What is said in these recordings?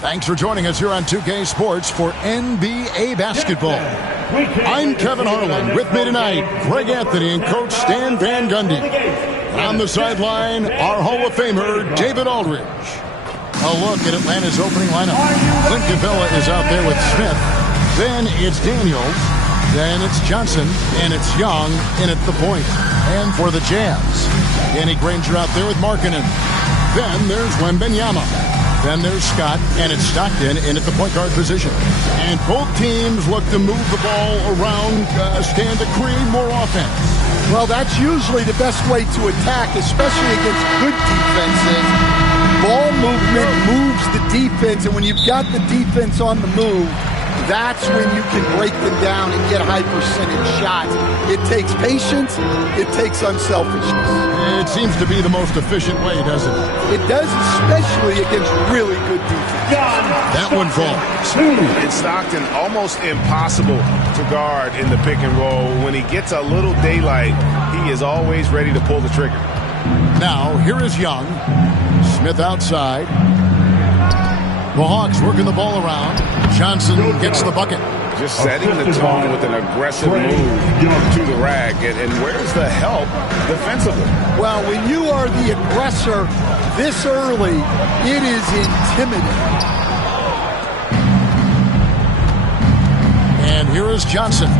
Thanks for joining us here on 2K Sports for NBA basketball. I'm Kevin Harlan. With me tonight, Greg Anthony and Coach Stan Van Gundy. On the sideline, our Hall of Famer, David Aldridge. A look at Atlanta's opening lineup. Clint Capella is out there with Smith. Then it's Daniels. Then it's Johnson. And it's Young in at the point. And for the Jazz, Danny Granger out there with Markkanen. Then there's Wembanyama. Then there's Scott, and it's Stockton in at the point guard position. And both teams look to move the ball around, stand to create more offense. Well, that's usually the best way to attack, especially against good defenses. Ball movement moves the defense, and when you've got the defense on the move, that's when you can break them down and get high percentage shots. It takes patience. It takes unselfishness. It seems to be the most efficient way, doesn't it? It does, especially against really good defense. That one falls. And Stockton almost impossible to guard in the pick and roll. When he gets a little daylight, he is always ready to pull the trigger. Now, here is Young. Smith outside. The Hawks working the ball around. Johnson gets the bucket. Just setting the tone with an aggressive move to the rack. And where's the help defensively? Well, when you are the aggressor this early, it is intimidating. And here is Johnson.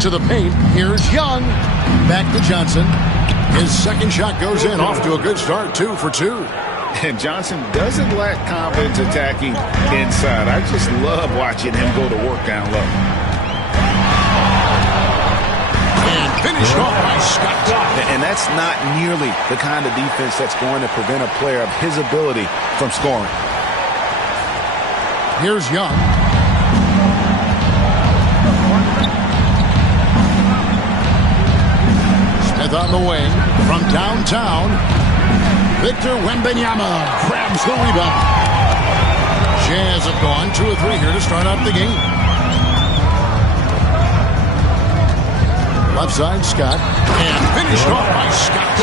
To the paint. Here's Young. Back to Johnson. His second shot goes in. Off to a good start. 2 for 2. And Johnson doesn't lack confidence attacking inside. I just love watching him go to work down low. And finished off by Scott. And that's not nearly the kind of defense that's going to prevent a player of his ability from scoring. Here's Young. Smith on the wing from downtown. Victor Wembanyama grabs the rebound. Jazz have gone 2 or 3 here to start out the game. Left side, Scott. And finished off by Scott.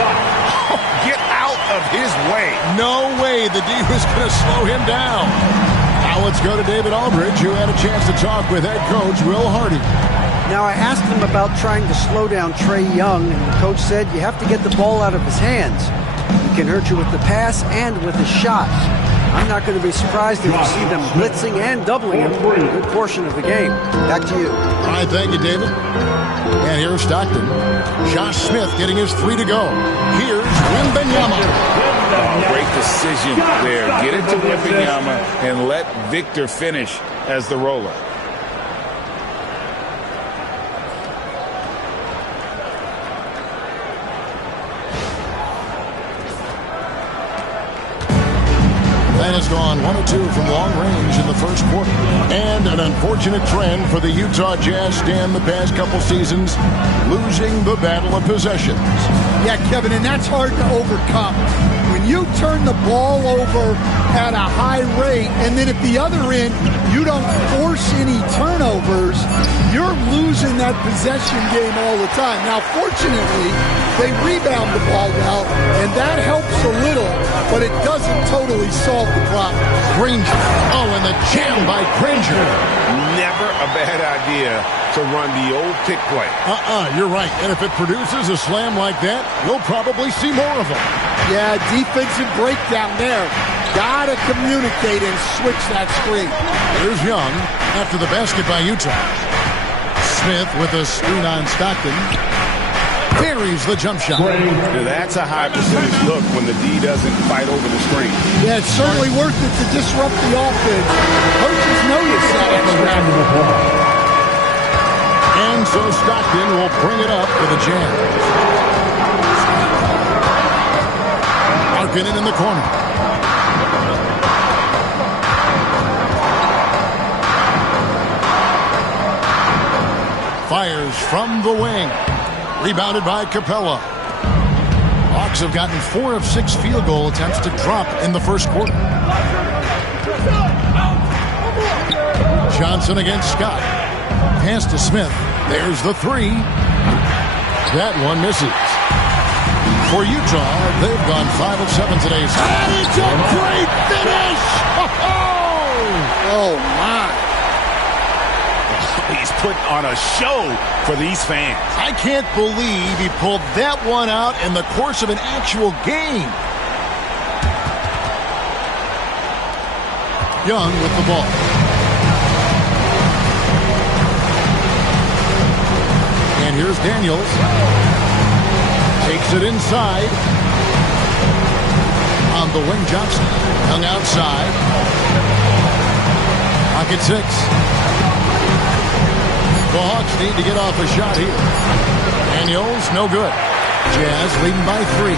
Get out of his way. No way the D was going to slow him down. Now let's go to David Aldridge, who had a chance to talk with head coach Will Hardy. Now, I asked him about trying to slow down Trae Young, and the coach said you have to get the ball out of his hands. He can hurt you with the pass and with his shot. I'm not going to be surprised if you see them blitzing and doubling him for a good portion of the game. Back to you. All right, thank you, David. And here's Stockton. Josh Smith getting his 3 to go. Here's Wembanyama. Great decision there. Get it to Wembanyama and let Victor finish as the roller. Has gone 1 or 2 from long range in the first quarter. And an unfortunate trend for the Utah Jazz stand the past couple seasons, losing the battle of possessions. Yeah, Kevin, and that's hard to overcome. When you turn the ball over at a high rate, and then at the other end, you don't force any turnovers, you're losing that possession game all the time. Now, fortunately, they rebound the ball well, and that helps a little, but it doesn't totally solve the problem. Granger. Oh, and the jam by Granger. Never a bad idea to run the old pick play. You're right. And if it produces a slam like that, you'll probably see more of them. Yeah, defensive breakdown there. Gotta communicate and switch that screen. Here's Young after the basket by Utah. Smith with a screen on Stockton. Buries the jump shot. Now that's a high percentage look when the D doesn't fight over the screen. Yeah, it's certainly worth it to disrupt the offense. Coaches notice that extra. And so Stockton will bring it up for the Jazz. Markkanen in the corner. Fires from the wing. Rebounded by Capella. Hawks have gotten 4 of 6 field goal attempts to drop in the first quarter. Johnson against Scott. Pass to Smith. There's the 3. That one misses. For Utah, they've gone 5 of 7 today. And it's a great finish! Oh, my. He's putting on a show for these fans. I can't believe he pulled that one out in the course of an actual game. Young with the ball. And here's Daniels. Takes it inside. On the wing, Johnson. Young outside. Pocket 6. The Hawks need to get off a shot here. Daniels, no good. Jazz leading by 3.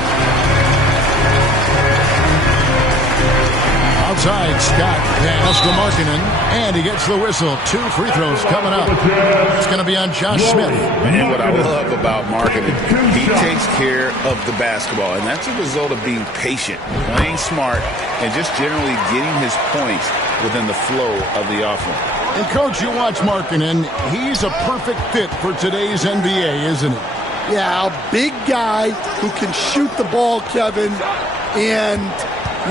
Outside, Scott. Pass to Markkanen. And he gets the whistle. 2 free throws coming up. It's going to be on Josh Smith. And what I love about Markkanen, he takes care of the basketball. And that's a result of being patient, playing smart, and just generally getting his points within the flow of the offense. And, Coach, you watch Markkanen. He's a perfect fit for today's NBA, isn't he? Yeah, a big guy who can shoot the ball, Kevin. And,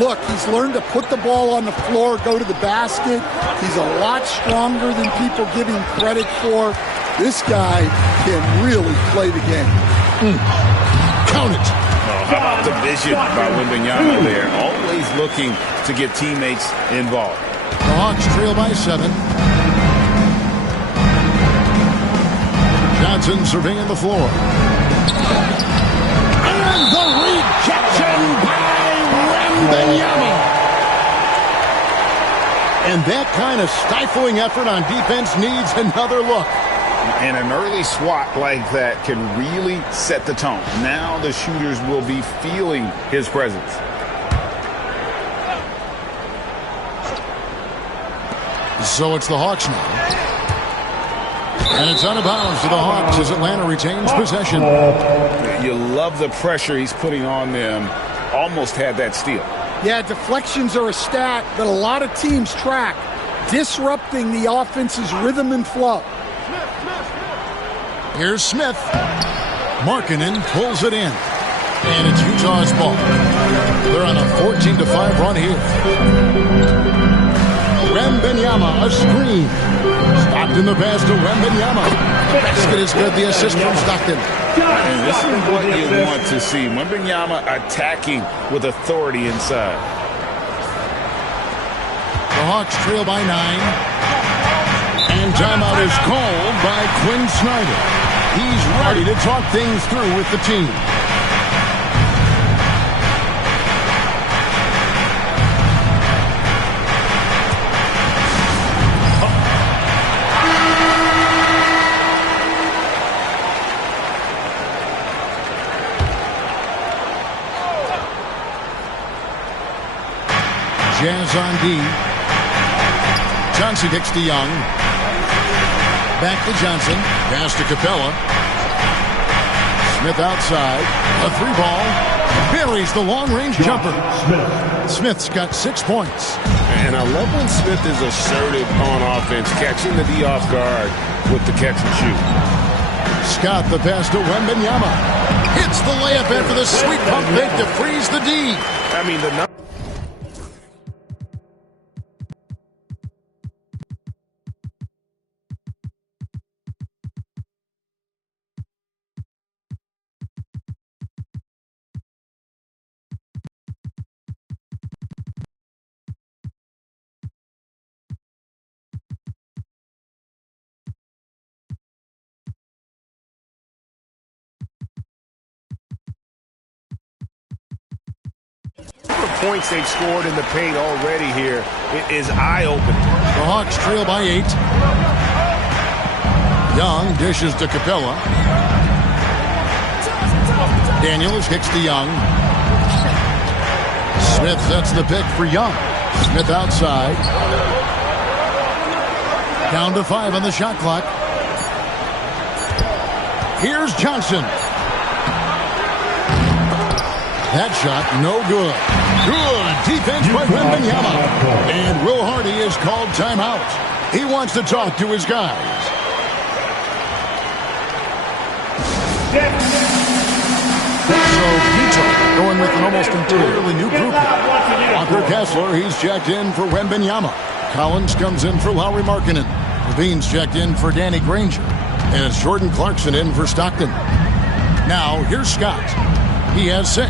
look, he's learned to put the ball on the floor, go to the basket. He's a lot stronger than people give him credit for. This guy can really play the game. Count it. Oh, how about the vision by Wembanyama there? Always looking to get teammates involved. The Hawks trail by 7. Johnson surveying the floor. And the rejection by Wembanyama. And that kind of stifling effort on defense needs another look. And an early swat like that can really set the tone. Now the shooters will be feeling his presence. So it's the Hawks now. And it's out of bounds to the Hawks as Atlanta retains possession. You love the pressure he's putting on them. Almost had that steal. Yeah, deflections are a stat that a lot of teams track, disrupting the offense's rhythm and flow. Here's Smith. Markkanen pulls it in. And it's Utah's ball. They're on a 14-5 run here. Wembanyama, a screen. Stockton the pass to Wembanyama. The basket is good. The assist from Stockton. And this is what you want to see. Wembanyama attacking with authority inside. The Hawks trail by 9. And timeout is called by Quinn Snyder. He's ready to talk things through with the team. Jazz on D. Johnson kicks to Young. Back to Johnson. Pass to Capella. Smith outside. A 3-ball. Buries the long-range jumper. Smith's got 6 points. And I love when Smith is assertive on offense, catching the D off guard with the catch and shoot. Scott the pass to Wembanyama. Hits the layup after the sweet pump fake to freeze the D. I mean, the points they've scored in the paint already here, it is eye-opening. The Hawks trail by 8. Young dishes to Capella. Daniels kicks to Young. Smith sets the pick for Young. Smith outside. Down to 5 on the shot clock. Here's Johnson. That shot, no good. Good defense by Wembanyama. And Will Hardy is called timeout. He wants to talk to his guys. So Utah going with an almost entirely new group here. Walker Kessler, he's checked in for Wembanyama. Collins comes in for Lowry Markkinen. Levine's checked in for Danny Granger. And it's Jordan Clarkson in for Stockton. Now, here's Scott. He has 6.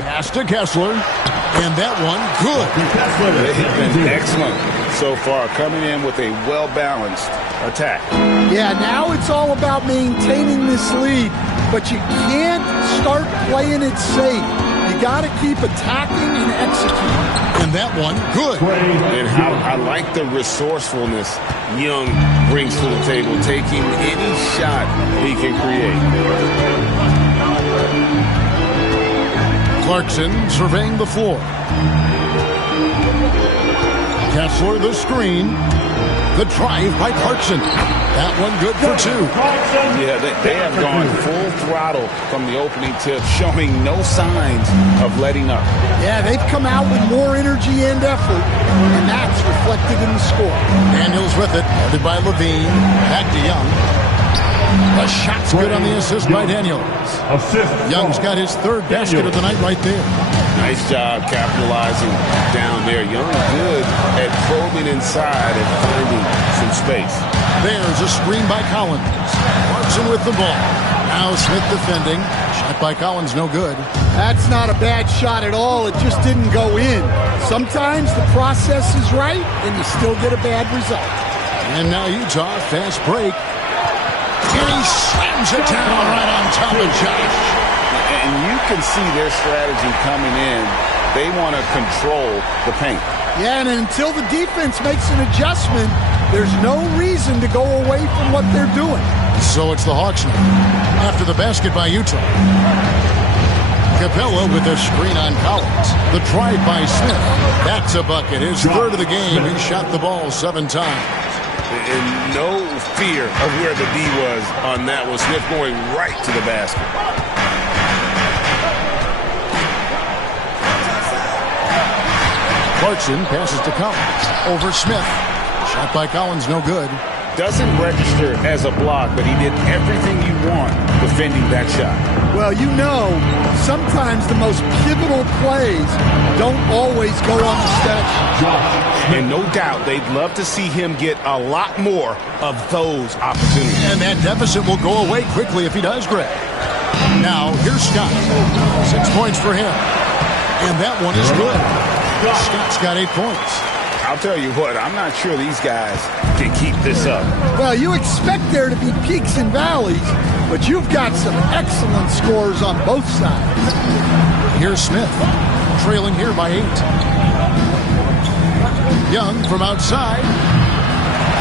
Pass to Kessler. And that one, good. They've been excellent so far, coming in with a well-balanced attack. Yeah, now it's all about maintaining this lead, but you can't start playing it safe. You got to keep attacking and executing. And that one, good. And how I like the resourcefulness Young brings to the table, taking any shot he can create. Clarkson surveying the floor. Kessler the screen. The drive by Clarkson. That one good for 2. Yeah, they have gone full throttle from the opening tip, showing no signs of letting up. Yeah, they've come out with more energy and effort, and that's reflected in the score. Daniels with it, headed by Levine. Back to Young. The shot's good on the assist by Daniels. Young's got his 3rd basket of the night right there. Nice job capitalizing down there. Young good at probing inside and finding some space. There's a screen by Collins. Clarkson with the ball. Now Smith defending. Shot by Collins, no good. That's not a bad shot at all. It just didn't go in. Sometimes the process is right, and you still get a bad result. And now Utah, fast break. And he slams it down right on top of Josh. And you can see their strategy coming in. They want to control the paint. Yeah, and until the defense makes an adjustment, there's no reason to go away from what they're doing. So it's the Hawks now. After the basket by Utah. Capella with a screen on Collins. The drive by Smith. That's a bucket. His 3rd of the game. He shot the ball 7 times. And no fear of where the D was on that one. Smith going right to the basket. Clarkson passes to Collins. Over Smith. Shot by Collins, no good. Doesn't register as a block, but he did everything you want defending that shot. Well, you know, sometimes the most pivotal plays don't always go on the stat sheet. And no doubt they'd love to see him get a lot more of those opportunities. And that deficit will go away quickly if he does, Greg. Now, here's Scott. 6 points for him. And that one is good. Scott's got 8 points. I'll tell you what, I'm not sure these guys can keep this up. Well, you expect there to be peaks and valleys, but you've got some excellent scores on both sides. Here's Smith, trailing here by 8. Young from outside.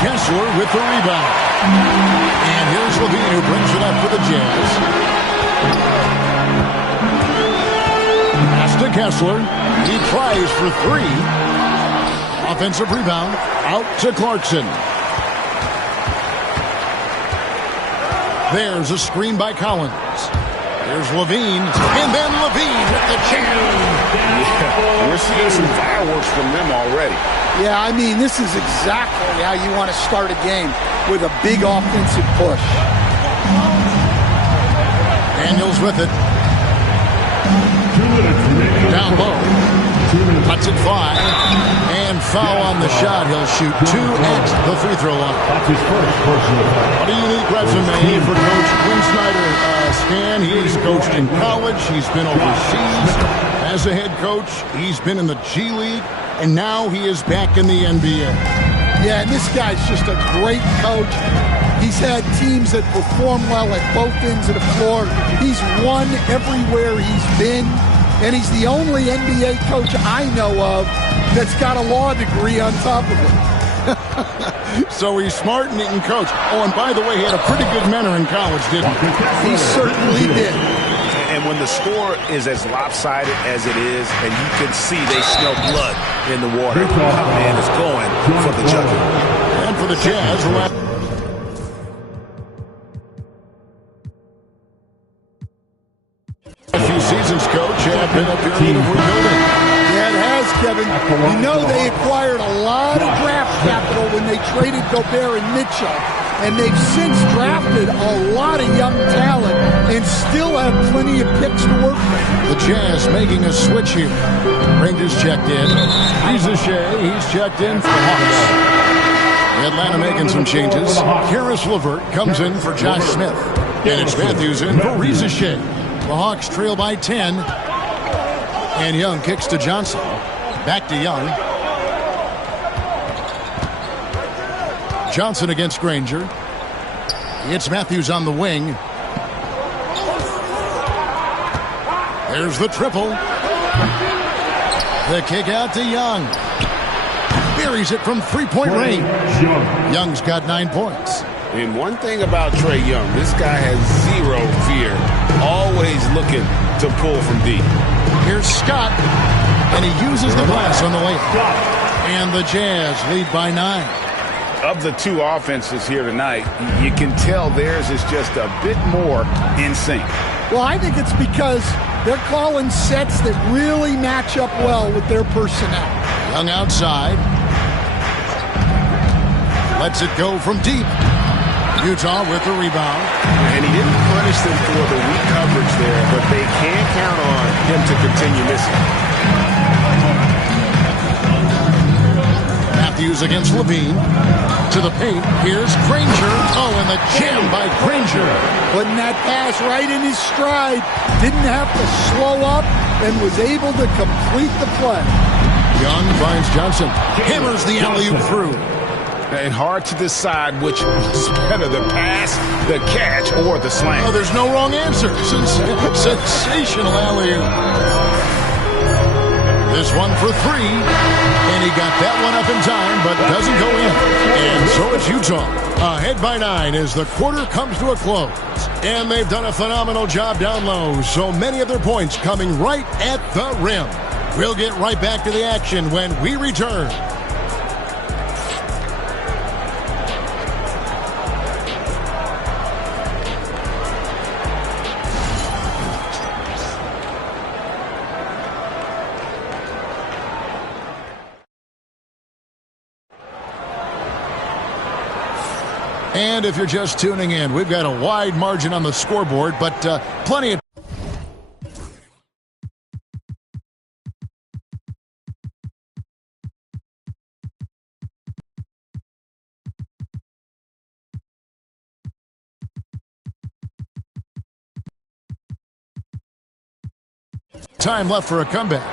Kessler with the rebound. And here's Levine who brings it up for the Jazz. Pass to Kessler. He tries for 3. Offensive rebound out to Clarkson. There's a screen by Collins. There's Levine, and then Levine with the jam. Yeah, we're seeing some fireworks from them already. Yeah, I mean, this is exactly how you want to start a game, with a big offensive push. Daniels with it. Down low. Cuts it 5. And foul on the shot. He'll shoot 2 at the free throw line. That's his first personal foul. What a unique resume for Coach Quinn Snyder. Stan, he's coached in college. He's been overseas as a head coach. He's been in the G League. And now he is back in the NBA. Yeah, and this guy's just a great coach. He's had teams that perform well at both ends of the floor. He's won everywhere he's been. And he's the only NBA coach I know of that's got a law degree on top of it. So he's smart and he can coach. Oh, and by the way, he had a pretty good mentor in college, didn't he? He certainly did. And when the score is as lopsided as it is, and you can see they smell blood in the water, the man is going for the jugular. And for the Jazz, a few seasons, Coach, have been a period of rebuilding. Yeah, it has, Kevin. You know they acquired a lot of draft capital when they traded Gobert and Mitchell. and they've since drafted a lot of young talent and still have plenty of picks to work with. The Jazz making a switch here. Rangers checked in. He's checked in for the Hawks. Atlanta making some changes. Karis LeVert comes in for Josh Smith. And it's Matthews in for Reza Shea. The Hawks trail by 10. And Young kicks to Johnson. Back to Young. Johnson against Granger. It's Matthews on the wing. There's the triple. The kick out to Young. Buries it from three-point range. Young's got 9 points. And one thing about Trae Young, this guy has zero fear. Always looking to pull from deep. Here's Scott, and he uses the glass on the layup. And the Jazz lead by 9. Of the two offenses here tonight, you can tell theirs is just a bit more in sync. Well, I think it's because they're calling sets that really match up well with their personnel. Young outside. Lets it go from deep. Utah with the rebound. And he didn't punish them for the weak coverage there, but they can count on him to continue missing. Matthews against Levine. To the paint. Here's Granger. Oh, and the jam by Granger. Putting that pass right in his stride. Didn't have to slow up and was able to complete the play. Young finds Johnson. Hammers the alley-oop through. And hard to decide which is better, the pass, the catch, or the slam. Oh, there's no wrong answer. Sensational alley-oop. This one for 3. And he got that one up in time, but doesn't go in. And so it's Utah. Ahead by 9 as the quarter comes to a close. And they've done a phenomenal job down low. So many of their points coming right at the rim. We'll get right back to the action when we return. And if you're just tuning in, we've got a wide margin on the scoreboard, but plenty of time left for a comeback.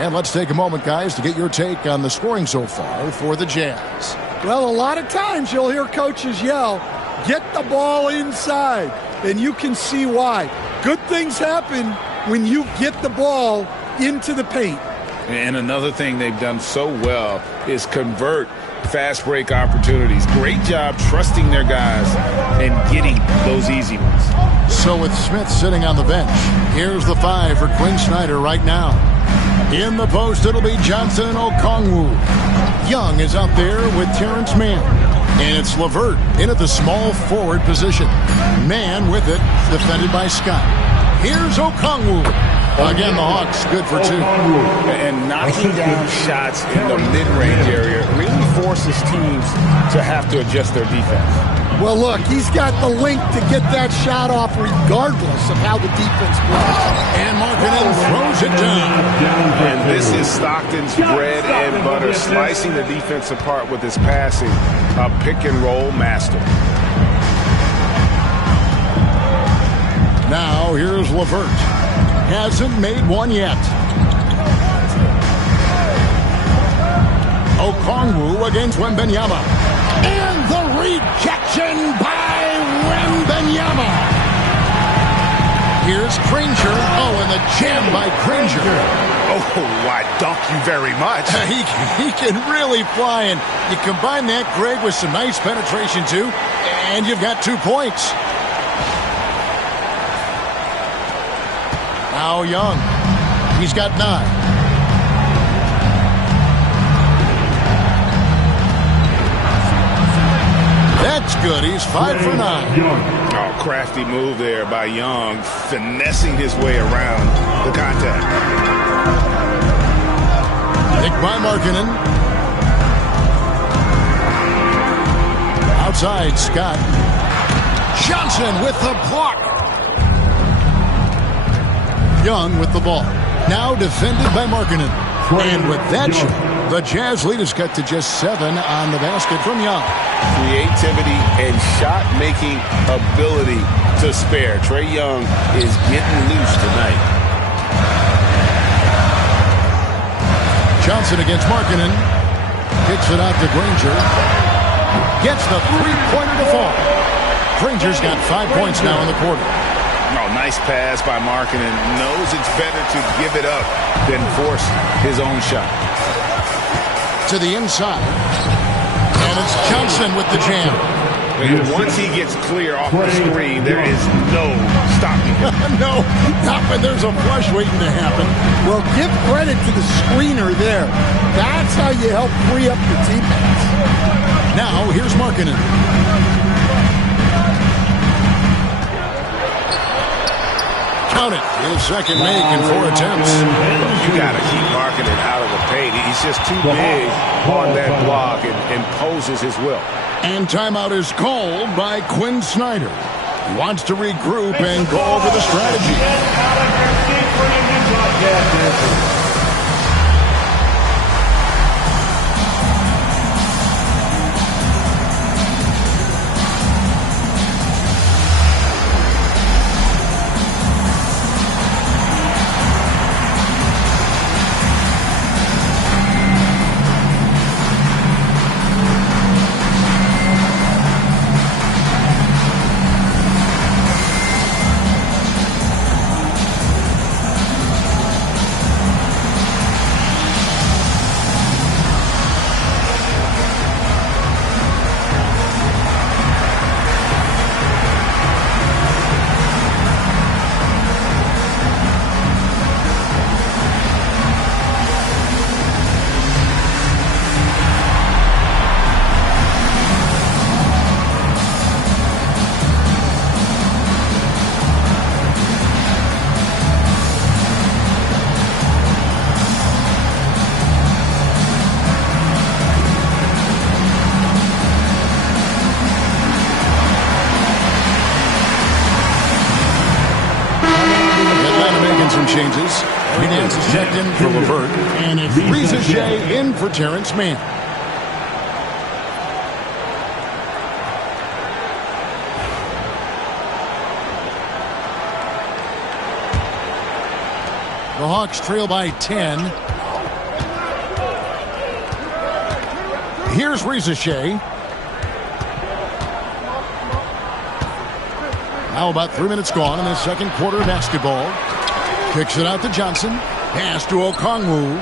And let's take a moment, guys, to get your take on the scoring so far for the Jazz. Well, a lot of times you'll hear coaches yell, get the ball inside, and you can see why. Good things happen when you get the ball into the paint. And another thing they've done so well is convert fast break opportunities. Great job trusting their guys and getting those easy ones. So with Smith sitting on the bench, here's the 5 for Quinn Snyder right now. In the post, it'll be Johnson and Okongwu. Young is out there with Terrence Mann. And it's LeVert in at the small forward position. Mann with it, defended by Scott. Here's Okongwu. Again, the Hawks good for 2. And knocking down shots in the mid-range area really forces teams to have to adjust their defense. Well, look, he's got the length to get that shot off regardless of how the defense plays. And Markkanen throws it down. And this is Stockton's bread and butter, slicing the defense apart with his passing. A pick-and-roll master. Now, here's LeVert. Hasn't made one yet. Okongwu against Wembanyama. And the rejection by Wembanyama. Here's Granger. Oh, and the jam by Granger. Oh, why, dunk you very much. He can really fly, and you combine that, Greg, with some nice penetration, too, and you've got 2 points. Now Young. He's got 9. That's good. He's 5 for 9. Oh, crafty move there by Young, finessing his way around the contact. Picked by Markkanen. outside. Scott. Johnson with the block. Young with the ball. Now defended by Markkanen. And with that shot, the Jazz lead is cut to just 7 on the basket from Young. Creativity and shot-making ability to spare. Trae Young is getting loose tonight. Johnson against Markkanen. Kicks it out to Granger. Gets the three-pointer to fall. Granger's got 5 points now in the quarter. Oh, nice pass by Markkanen. Knows it's better to give it up than force his own shot. To the inside. And it's Johnson with the jam. And once he gets clear off the screen, there is no stopping him. No, not when there's a flush waiting to happen. Well, give credit to the screener there. That's how you help free up the teammates. Now, here's Markkanen. Count it. His second make in 4 attempts. You got to keep Markkanen out of the paint. He's just too big on that block and imposes his will. And timeout is called by Quinn Snyder. He wants to regroup and go over the strategy. Changes. Menez is checked in for Levert, and it's Riza in for Terrence Mann. The Hawks trail by 10. Here's Riza. Now about 3 minutes gone in the second quarter of basketball. Kicks it out to Johnson. Pass to Okongwu.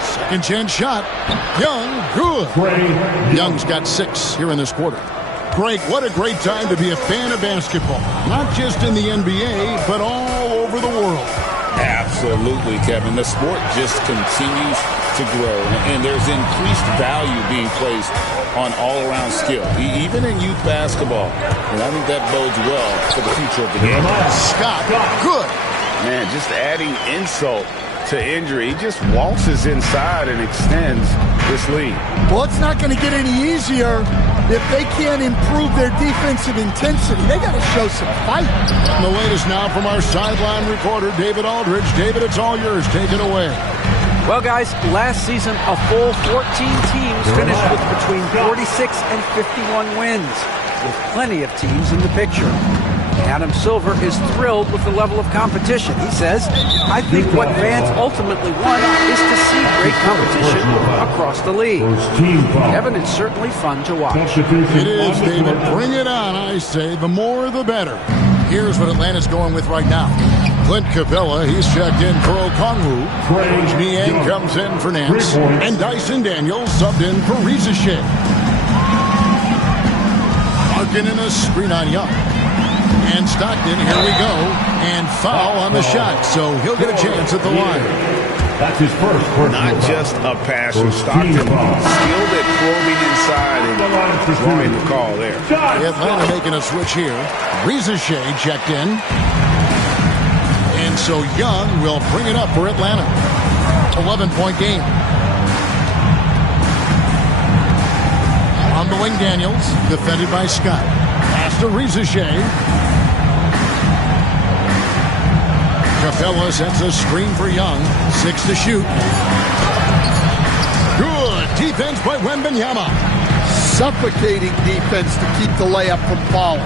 Second chance shot. Young, good. Young's got 6 here in this quarter. Greg, what a great time to be a fan of basketball. Not just in the NBA, but all over the world. Absolutely, Kevin. The sport just continues to grow, and there's increased value being placed on all-around skill, even in youth basketball. And I think that bodes well for the future of the game. Scott, good. Man, just adding insult to injury. He just waltzes inside and extends this lead. Well, it's not going to get any easier if they can't improve their defensive intensity. They got to show some fight. And the latest now from our sideline reporter, David Aldridge. David, it's all yours. Take it away. Well, guys, last season, a full 14 teams finished with between 46 and 51 wins, with plenty of teams in the picture. Adam Silver is thrilled with the level of competition. He says, I think what fans ultimately want is to see great competition across the league. Kevin, it's certainly fun to watch. It is, David. Bring it on, I say. The more, the better. Here's what Atlanta's going with right now. Clint Capella, he's checked in for Okongwu. Niang comes in for Nance. And Dyson Daniels subbed in for Riza. Markkanen a screen on Young. And Stockton, here we go. And foul on the shot, so he'll get a chance at the line. That's his first personal Not just a passer. Stockton skilled at probing inside and drawing the call there. Atlanta making a switch here. Riza checked in. And so Young will bring it up for Atlanta. 11-point game. On the wing, Daniels, defended by Scott. Pass to Rizichet. Capella sets a screen for Young. 6 to shoot. Good defense by Wembanyama. Suffocating defense to keep the layup from falling.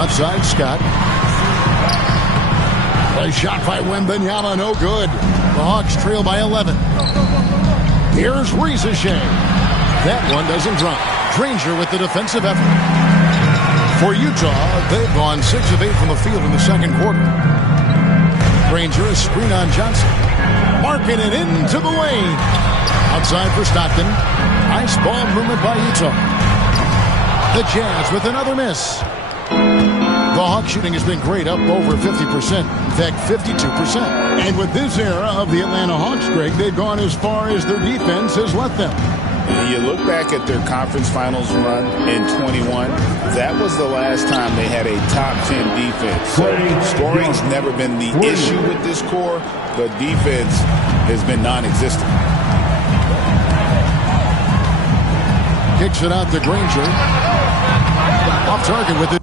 Left side, Scott. A shot by Wembanyama, no good. The Hawks trail by 11. Here's Rizichet. That one doesn't drop. Granger with the defensive effort. For Utah, they've gone 6 of 8 from the field in the second quarter. Granger, a screen on Johnson. Marking it into the lane. Outside for Stockton. Nice ball movement by Utah. The Jazz with another miss. The Hawk shooting has been great, up over 50%. In fact, 52%. And with this era of the Atlanta Hawks, Greg, they've gone as far as their defense has let them. You look back at their conference finals run in 21, that was the last time they had a top 10 defense. So scoring's never been the issue with this core, but defense has been non-existent. Kicks it out to Granger. Off target with it.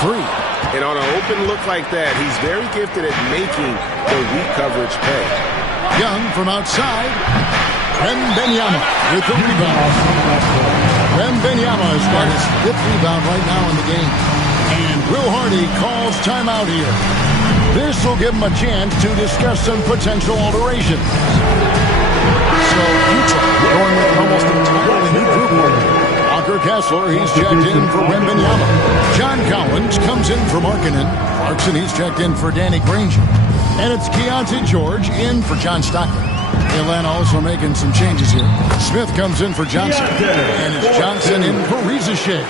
Three. And on an open look like that, he's very gifted at making the weak coverage pay. Young from outside. Wembanyama with the rebound. Wembanyama has got his 5th rebound right now in the game. And Will Hardy calls timeout here. This will give him a chance to discuss some potential alterations. So Utah going with almost entirely new group work. Kessler, he's checked in for Wembanyama. John Collins comes in for Markkanen. Clarkson, he's checked in for Danny Granger. And it's Keontae George in for John Stockton. Atlanta also making some changes here. Smith comes in for Johnson. And it's Johnson in for Rizichet.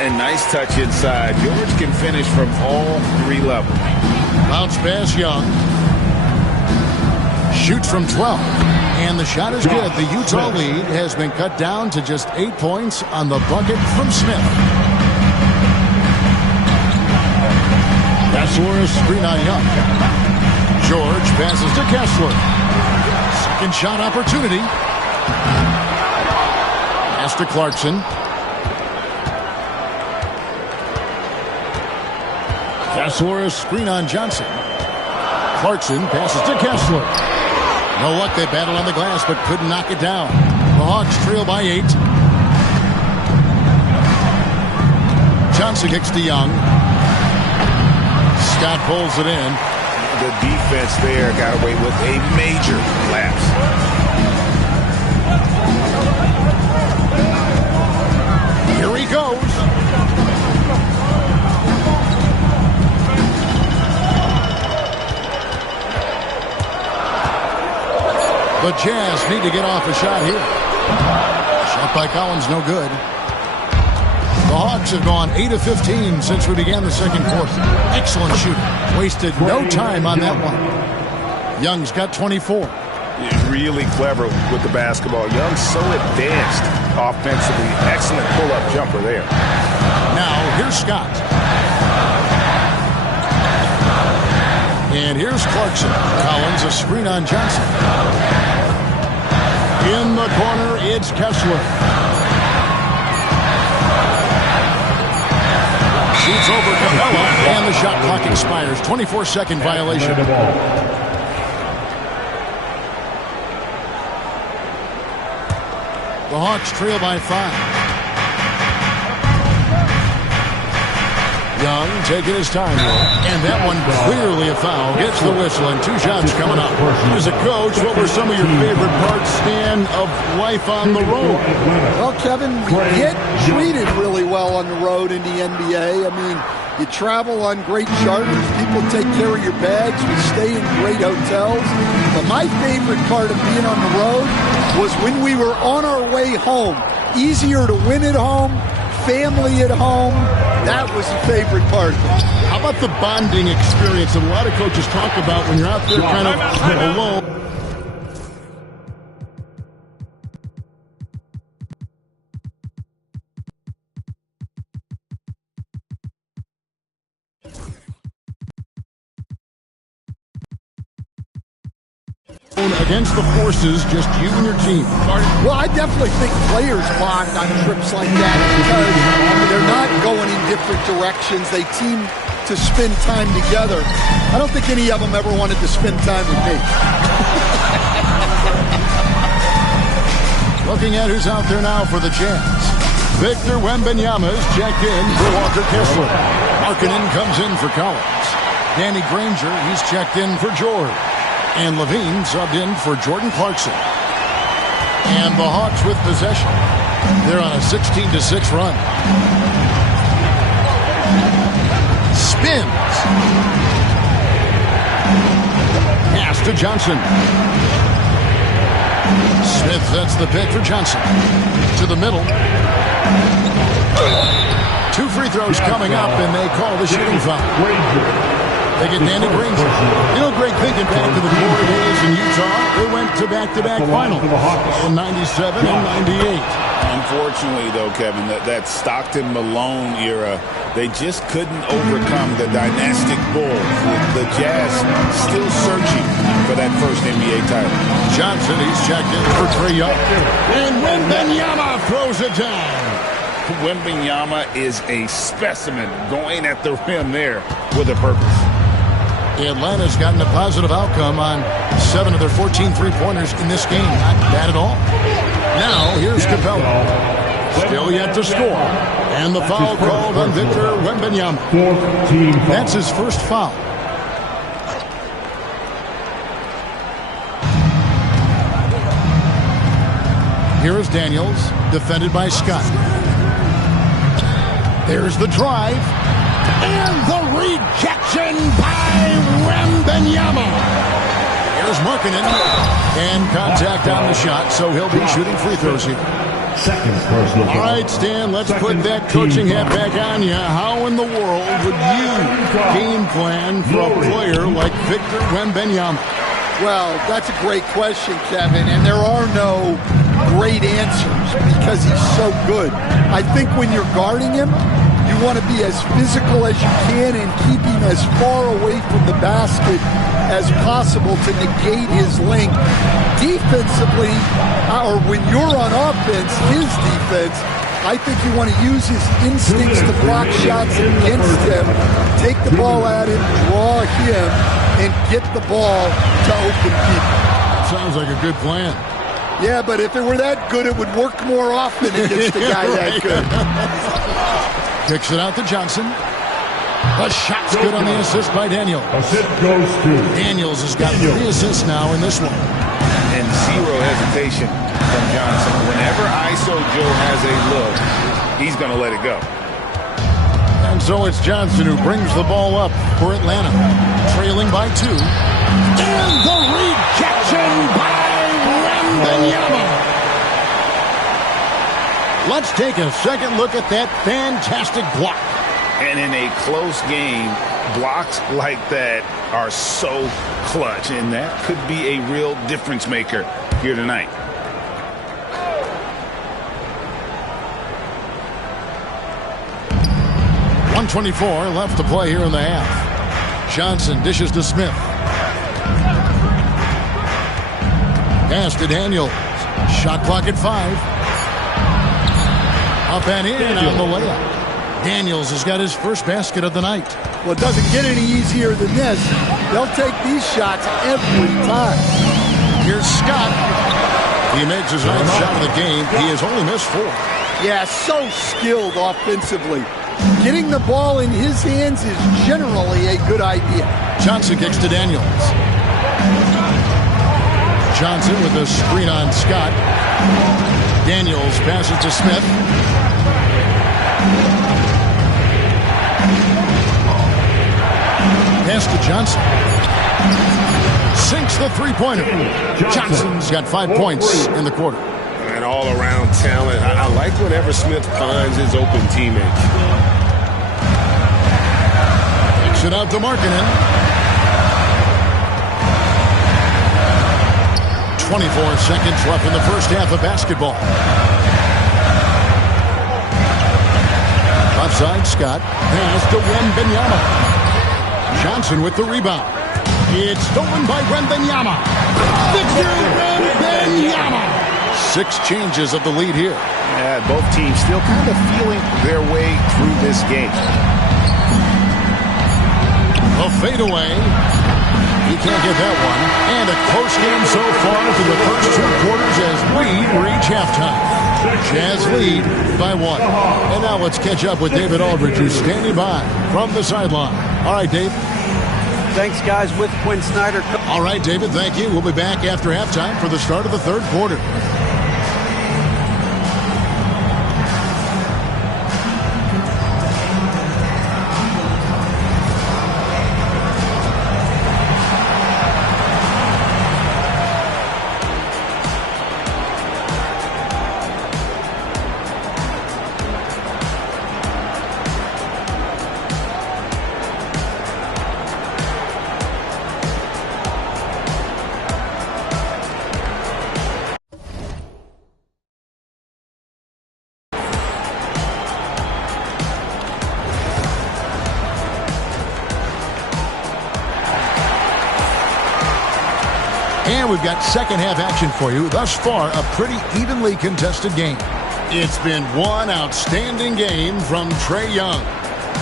And nice touch inside. George can finish from all 3 levels. Bounce pass, Young. Shoots from 12. And the shot is good. The Utah lead has been cut down to just 8 points on the bucket from Smith. Kessler, a screen on Young. George passes to Kessler. Second shot opportunity. Pass to Clarkson. Kessler, a screen on Johnson. Clarkson passes to Kessler. No luck, they battled on the glass, but couldn't knock it down. The Hawks trail by 8. Johnson kicks to Young. Scott pulls it in. The defense there got away with a major lapse. Here he goes. The Jazz need to get off a shot here. Shot by Collins, no good. The Hawks have gone 8 of 15 since we began the second quarter. Excellent shooting. Wasted no time on that one. Young's got 24. Really clever with the basketball. Young's so advanced offensively. Excellent pull-up jumper there. Now, here's Scott. And here's Clarkson. Collins, a screen on Johnson. In the corner, it's Kessler. Shoots over Capella, and the shot clock expires. 24-second violation. The Hawks trail by 5. Young taking his time here. And that one clearly a foul. Gets the whistle and 2 shots coming up. As a coach, what were some of your favorite parts, Stan, of life on the road? Well, Kevin, we get treated really well on the road in the NBA. I mean, you travel on great charters. People take care of your bags. We stay in great hotels. But my favorite part of being on the road was when we were on our way home. Easier to win at home, family at home, that was a favorite part. How about the bonding experience that a lot of coaches talk about when you're out there kind of alone? Against the forces, just you and your team. Well, I definitely think players bond on trips like that because they're not going in different directions. They team to spend time together. I don't think any of them ever wanted to spend time with me. Looking at who's out there now for the Jazz. Victor Wembanyama is checked in for Walker Kessler. Markkanen comes in for Collins. Danny Granger, he's checked in for George. And Levine subbed in for Jordan Clarkson. And the Hawks with possession. They're on a 16-6 run. Spins. Pass to Johnson. Smith sets the pick for Johnson. To the middle. 2 free throws coming up, and they call the shooting foul. They get Danny Granger. You know, Greg, thinking back to the glory days in Utah, they went to back-to-back finals in 97 and 98. Unfortunately, though, Kevin, that Stockton-Malone era, they just couldn't overcome the dynastic Bulls. The Jazz still searching for that first NBA title. Johnson, he's checked in for Trae Young. And Wembanyama throws it down. Wembanyama is a specimen going at the rim there with a purpose. Atlanta's gotten a positive outcome on 7 of their 14 three-pointers in this game. Not bad at all. Now, here's Capella. Still yet to score. And the foul called on Victor Wembanyama. That's his first foul. Here is Daniels, defended by Scott. There's the drive. And the rejection by Wembanyama. Here's Markkanen. And contact on the shot, so he'll be shooting free throws here. All right, Stan, let's put that coaching hat back on you. How in the world would you game plan for a player like Victor Wembanyama? Well, that's a great question, Kevin, and there are no great answers because he's so good. I think when you're guarding him, you want to be as physical as you can and keep him as far away from the basket as possible to negate his length. Defensively, or when you're on offense, his defense, I think you want to use his instincts to block shots against him, take the ball at him, draw him, and get the ball to open people. Sounds like a good plan. Yeah, but if it were that good, it would work more often against a guy that good. Kicks it out to Johnson. The shot's good on the assist by Daniels. Assist goes to Daniels has got 3 assists now in this one. And zero hesitation from Johnson. Whenever ISO Joe has a look, he's going to let it go. And so it's Johnson who brings the ball up for Atlanta. Trailing by 2. And the rejection by Wembanyama. Let's take a second look at that fantastic block. And in a close game, blocks like that are so clutch, and that could be a real difference maker here tonight. .124 left to play here in the half. Johnson dishes to Smith. Pass to Daniels. Shot clock at 5. Up and in on the layup. Daniels has got his first basket of the night. Well, it doesn't get any easier than this. They'll take these shots every time. Here's Scott. He makes his 9th shot of the game. He has only missed 4. Yeah, so skilled offensively. Getting the ball in his hands is generally a good idea. Johnson kicks to Daniels. Johnson with a screen on Scott. Daniels passes to Smith. Pass to Johnson. Sinks the three-pointer. Johnson's got 5 points in the quarter. an all-around talent. I like whenever Smith finds his open teammates. Kicks it out to Markkanen. 24 seconds left in the first half of basketball. Offside, Scott. Pass to Wembanyama. Johnson with the rebound. It's stolen by Wembanyama. Victor Wembanyama. 6 changes of the lead here. Yeah, both teams still kind of feeling their way through this game. A fadeaway. He can't get that one. And a close game so far through the first 2 quarters as we reach halftime. Jazz lead by 1. And now let's catch up with David Aldridge, who's standing by from the sideline. All right, Dave. Thanks, guys, with Quinn Snyder. All right, David, thank you. We'll be back after halftime for the start of the third quarter. And we've got second half action for you. Thus far, a pretty evenly contested game. It's been one outstanding game from Trae Young.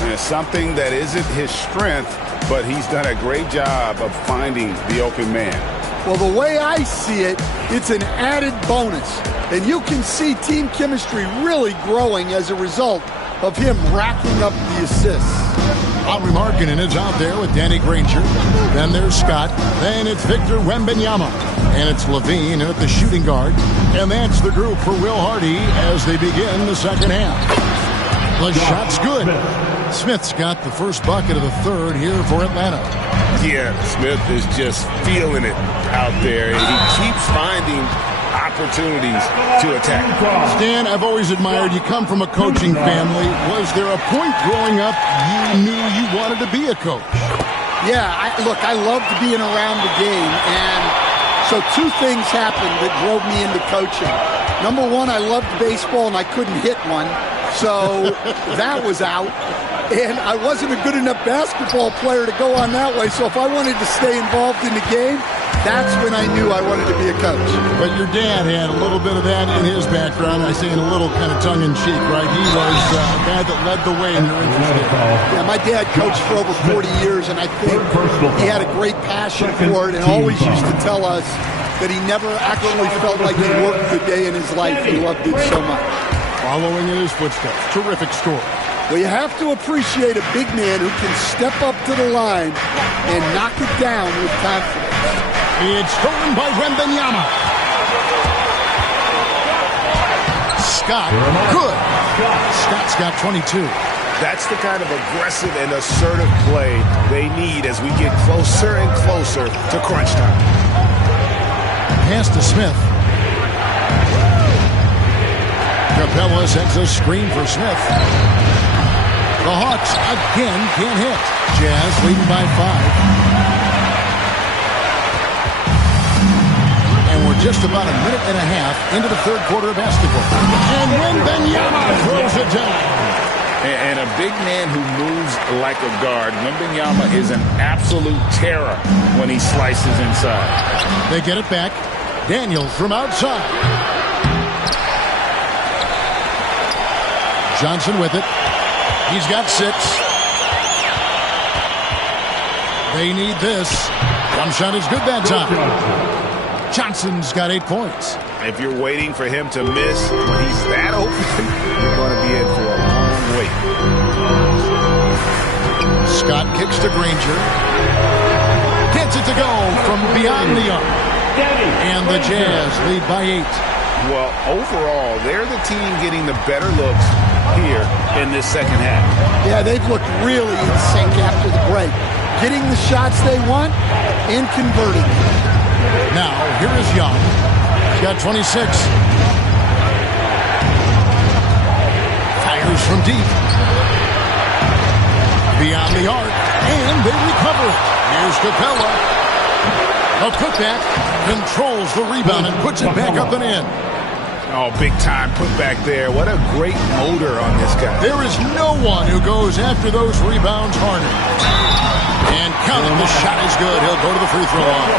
It's something that isn't his strength, but he's done a great job of finding the open man. Well, the way I see it, it's an added bonus. And you can see team chemistry really growing as a result of him racking up the assists. Lauri Markkanen is out there with Danny Granger. Then there's Scott. Then it's Victor Wembanyama. And it's Levine at the shooting guard. And that's the group for Will Hardy as they begin the second half. The shot's good. Smith's got the first bucket of the third here for Atlanta. Yeah, Smith is just feeling it out there, and he keeps finding opportunities to attack. Stan, I've always admired you. Come from a coaching family. Was there a point growing up you knew you wanted to be a coach? Yeah, I loved being around the game, and so 2 things happened that drove me into coaching. Number 1, I loved baseball, and I couldn't hit one, so that was out. And I wasn't a good enough basketball player to go on that way, so if I wanted to stay involved in the game, that's when I knew I wanted to be a coach. But your dad had a little bit of that in his background. I say in a little kind of tongue-in-cheek, right? He was a guy that led the way in your interest. Yeah, my dad coached for over 40 years, and I think he had a great passion for it and always used to tell us that he never actually felt like he worked a day in his life. He loved it so much. Following in his footsteps. Terrific story. Well, you have to appreciate a big man who can step up to the line and knock it down with confidence. It's stolen by Wembanyama. Scott, good. Scott's got 22. That's the kind of aggressive and assertive play they need as we get closer and closer to crunch time. Pass to Smith. Capella sets a screen for Smith. The Hawks again can't hit. Jazz leading by 5. And we're just about a minute and a half into the third quarter of basketball. And Wembanyama throws it down. And a big man who moves like a guard. Wembanyama is an absolute terror when he slices inside. They get it back. Daniels from outside. Johnson with it. He's got 6. They need this. One shot is good that time. Johnson's got 8 points. If you're waiting for him to miss when he's that open, you're going to be in for a long wait. Scott kicks to Granger. Gets it to go from beyond the arc. And the Jazz lead by 8. Well, overall, they're the team getting the better looks here in this second half. Yeah, they've looked really in sync after the break. Getting the shots they want and converting them. Now, here is Young. He's got 26. fires from deep. Beyond the arc, and they recover it. Here's Capella. A putback, controls the rebound and puts it back up and in. Oh, big-time putback there. What a great motor on this guy. There is no one who goes after those rebounds harder. And count it, the shot is good. He'll go to the free throw line.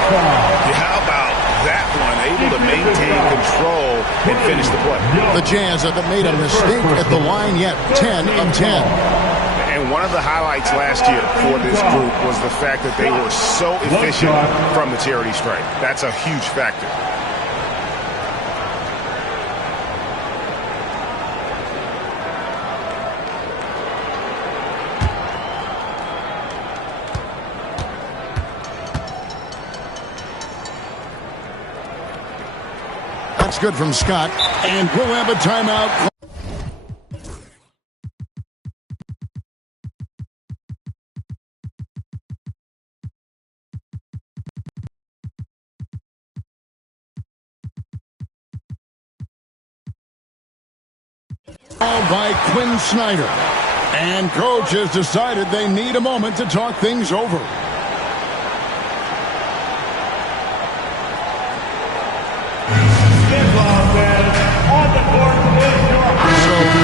How about that one? Able to maintain control and finish the play. The Jazz haven't made a mistake at the line yet. 10 of 10. And one of the highlights last year for this group was the fact that they were so efficient from the charity stripe. That's a huge factor. That's good from Scott. And we'll have a timeout. By Quinn Snyder. And coach has decided they need a moment to talk things over. So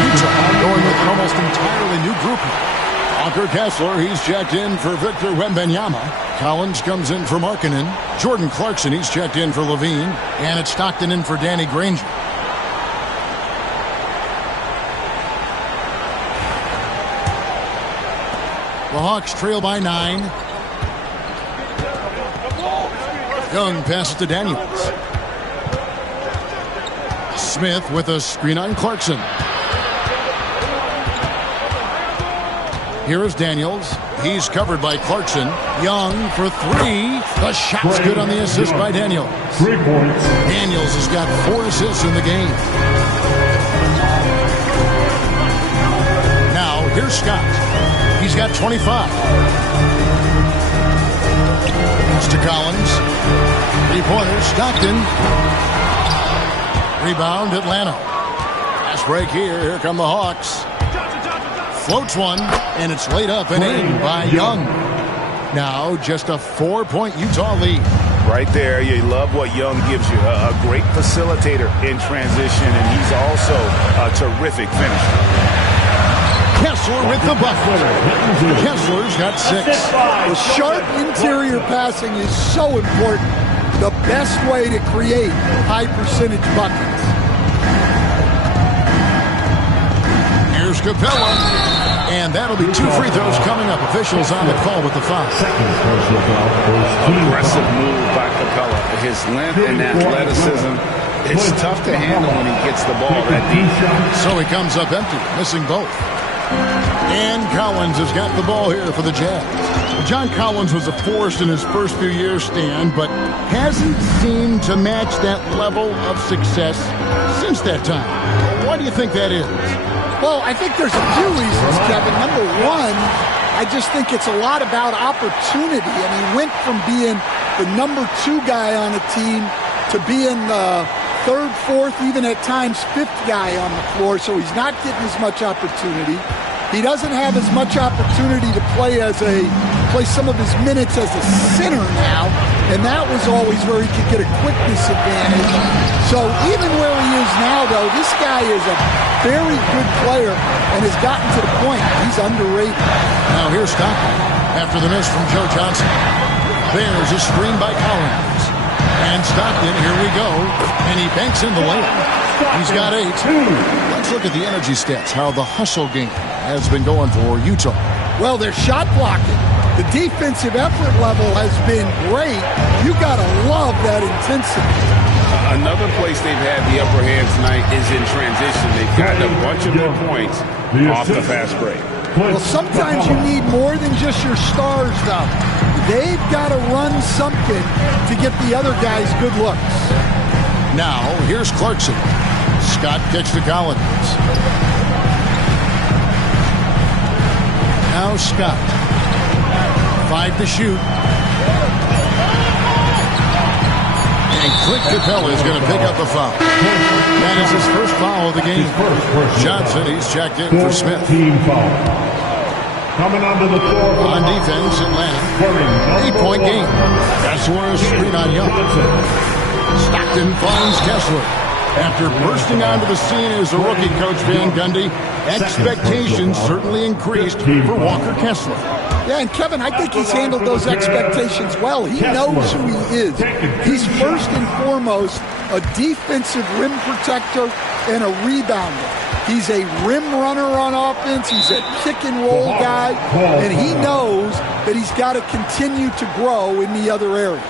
Utah going with an almost entirely new group. Walker Kessler, he's checked in for Victor Wembanyama. Collins comes in for Markkanen. Jordan Clarkson, he's checked in for Levine. And it's Stockton in for Danny Granger. The Hawks trail by 9. Young passes to Daniels. Smith with a screen on Clarkson. Here is Daniels. He's covered by Clarkson. Young for 3. The shot's good on the assist by Daniels. 3 points. Daniels has got 4 assists in the game. Now, here's Scott. He's got 25. It's to Collins. 3-pointers. Stockton. Rebound, Atlanta. Fast break here. Here come the Hawks. Floats one, and it's laid up and in by Young. Now just a 4-point Utah lead. Right there, you love what Young gives you. A great facilitator in transition, and he's also a terrific finisher. Kessler with the bucket. Kessler's got 6. The sharp interior passing is so important. The best way to create high percentage buckets. Here's Capella. And that'll be 2 free throws coming up. Officials on the call with the foul. Aggressive move by Capella. His length and athleticism. It's tough to handle when he gets the ball that deep. So he comes up empty, missing both. And Collins has got the ball here for the Jazz. John Collins was a force in his first few years, Stan, but hasn't seemed to match that level of success since that time. Why do you think that is? Well, I think there's a few reasons, Kevin. Number one, I just think it's a lot about opportunity. And he went from being the number 2 guy on the team to being the 3rd, 4th, even at times 5th guy on the floor. So he's not getting as much opportunity. He doesn't have as much opportunity to play some of his minutes as a center now, and that was always where he could get a quickness advantage. So even where he is now, though, this guy is a very good player and has gotten to the point he's underrated. Now here's Stockton after the miss from Joe Johnson. There's a screen by Collins. And Stockton, here we go, and he banks in the layup. He's got 8. Let's look at the energy stats, how the hustle game has been going for Utah. Well, they're shot blocking. The defensive effort level has been great. You got to love that intensity. Another place they've had the upper hand tonight is in transition. They've gotten a bunch of their points off the fast break. Well, sometimes you need more than just your stars, though. They've got to run something to get the other guys good looks. Now, here's Clarkson. Scott kicks to Collins. Now Scott. 5 to shoot. And Clint Capella is going to pick up the foul. That is his first foul of the game. Johnson, he's checked in for Smith. Team foul. Coming onto the floor On defense, Atlanta. 8-point game. Kessler screen on Young. Stockton finds Kessler. After bursting onto the scene as a rookie, Coach Van Gundy, expectations certainly increased for Walker Kessler. Yeah, and Kevin, I think he's handled those expectations well. He knows who he is. He's first and foremost a defensive rim protector and a rebounder. He's a rim runner on offense. He's a kick-and-roll guy, and he knows that he's got to continue to grow in the other areas.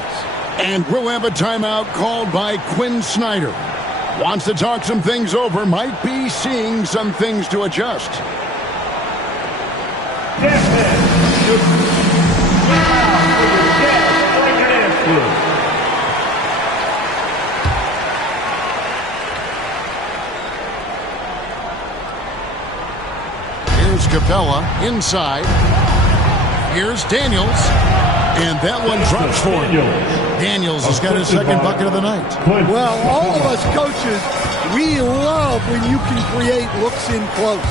And we'll have a timeout called by Quinn Snyder. Wants to talk some things over, might be seeing some things to adjust. Here's Capella inside. Here's Daniels. And that one drops for him. Daniels has got his second bucket of the night. Well, all of us coaches, we love when you can create looks in close.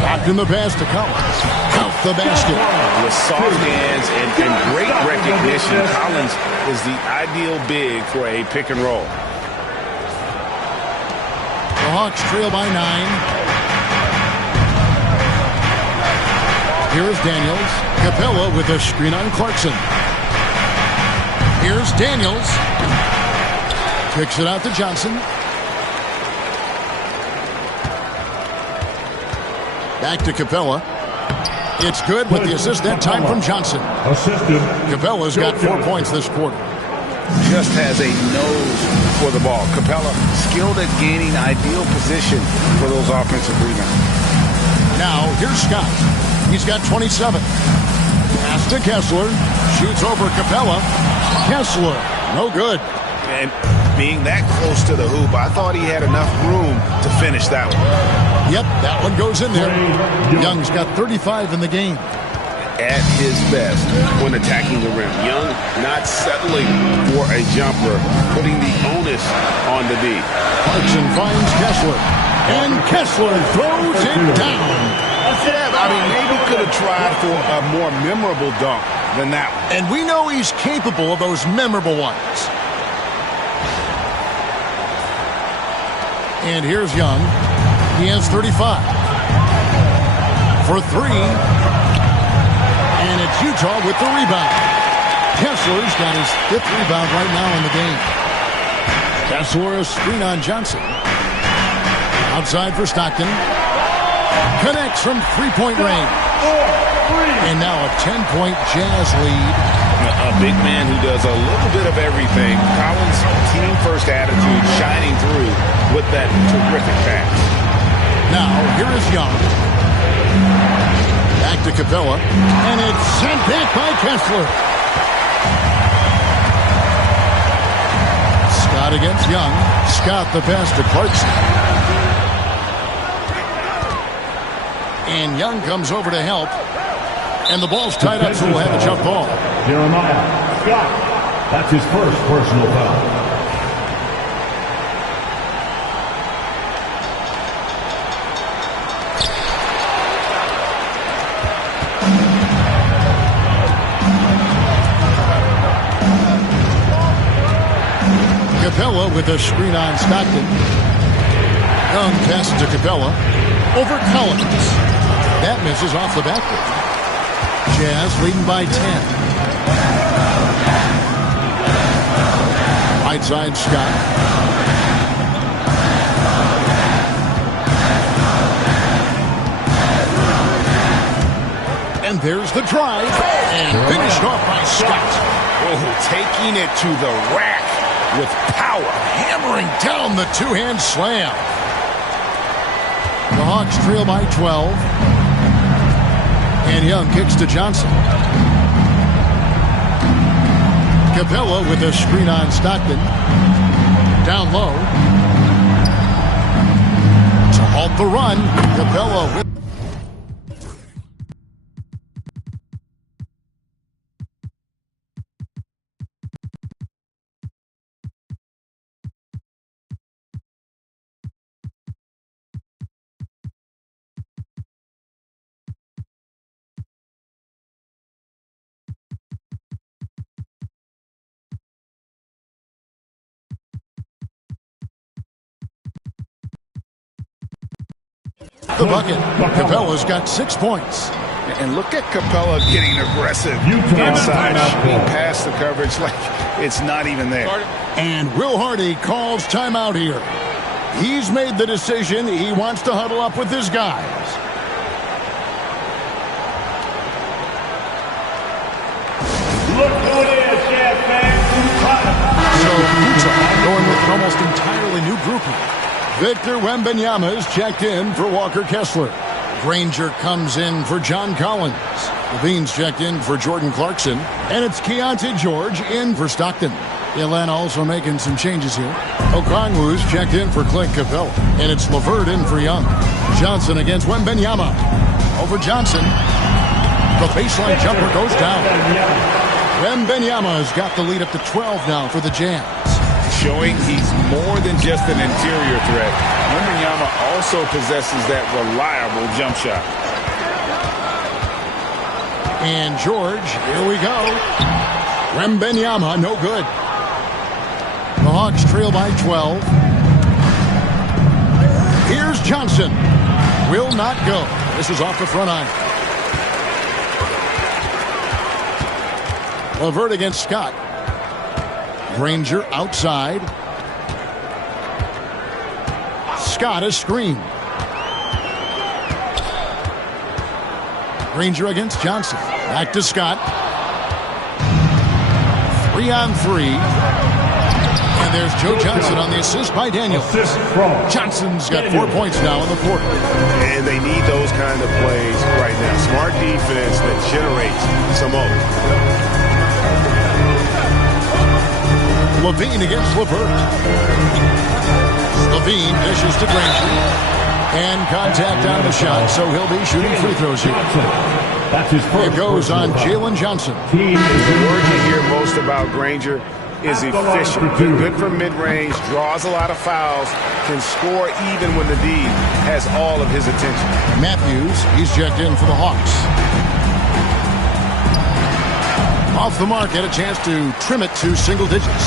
Stockton the pass to Collins. Count the basket. With soft hands and great recognition, Collins is the ideal big for a pick and roll. The Hawks trail by 9. Here's Daniels. Capella with a screen on Clarkson. Here's Daniels. Kicks it out to Johnson. Back to Capella. It's good with the assist that time from Johnson. Capella's got 4 points this quarter. Just has a nose for the ball. Capella skilled at gaining ideal position for those offensive rebounds. Now, here's Scott. He's got 27. Pass to Kessler. Shoots over Capella. Kessler, no good. And being that close to the hoop, I thought he had enough room to finish that one. Yep, that one goes in there. Young's got 35 in the game. At his best when attacking the rim. Young not settling for a jumper, putting the onus on the D. Clarkson finds Kessler. And Kessler throws it down. Yeah, I mean, maybe could have tried for a more memorable dunk than that one. And we know he's capable of those memorable ones. And here's Young. He has 35. For 3. And it's Utah with the rebound. Kessler's got his 5th rebound right now in the game. Kessler a screen on Johnson. Outside for Stockton. Connects from three-point range. And now a 10-point Jazz lead. A big man who does a little bit of everything. Collins' team-first attitude shining through with that terrific pass. Now, here is Young. Back to Capella. And it's sent back by Kessler. Scott against Young. Scott the pass to Clarkson. And Young comes over to help. And the ball's tied up, so we'll have a jump ball. Jeremiah Scott. That's his first personal foul. Capella with a screen on Stockton. Young passes to Capella. Over Collins. That misses off the backboard. Jazz leading by 10. Right side, Scott. And there's the drive. And finished off by Scott. Oh, taking it to the rack with power. Hammering down the two-hand slam. The Hawks trail by 12. And Young kicks to Johnson. Capella with a screen on Stockton. Down low. To halt the run. Capella with the bucket. Capella's got 6 points. And look at Capella getting aggressive inside, shooting past the coverage like it's not even there. And Will Hardy calls timeout here. He's made the decision. He wants to huddle up with his guys. Look who it is, Jazz fans. So Utah going with an almost entirely new group here. Victor Wembanyama is checked in for Walker Kessler. Granger comes in for John Collins. Levine's checked in for Jordan Clarkson. And it's Keontae George in for Stockton. Atlanta also making some changes here. Okongwu's checked in for Clint Capella. And it's LeVert in for Young. Johnson against Wembanyama. Over Johnson. The baseline jumper goes down. Wembanyama has got the lead up to 12 now for the Jazz. Showing he's more than just an interior threat. Wembanyama also possesses that reliable jump shot. And George, here we go. Wembanyama, no good. The Hawks trail by 12. Here's Johnson. Will not go. This is off the front iron. LeVert against Scott. Granger outside. Scott is screened. Granger against Johnson. Back to Scott. 3-on-3. And there's Joe Johnson on the assist by Daniels. Johnson's got 4 points now in the fourth. And they need those kind of plays right now. Smart defense that generates some open. Levine against LeVert. Levine dishes to Granger. And contact on the shot, so he'll be shooting free throws here. It goes on Jalen Johnson. The word you hear most about Granger is efficient. Good from mid-range, draws a lot of fouls, can score even when the D has all of his attention. Matthews, he's checked in for the Hawks. Off the mark, had a chance to trim it to single digits.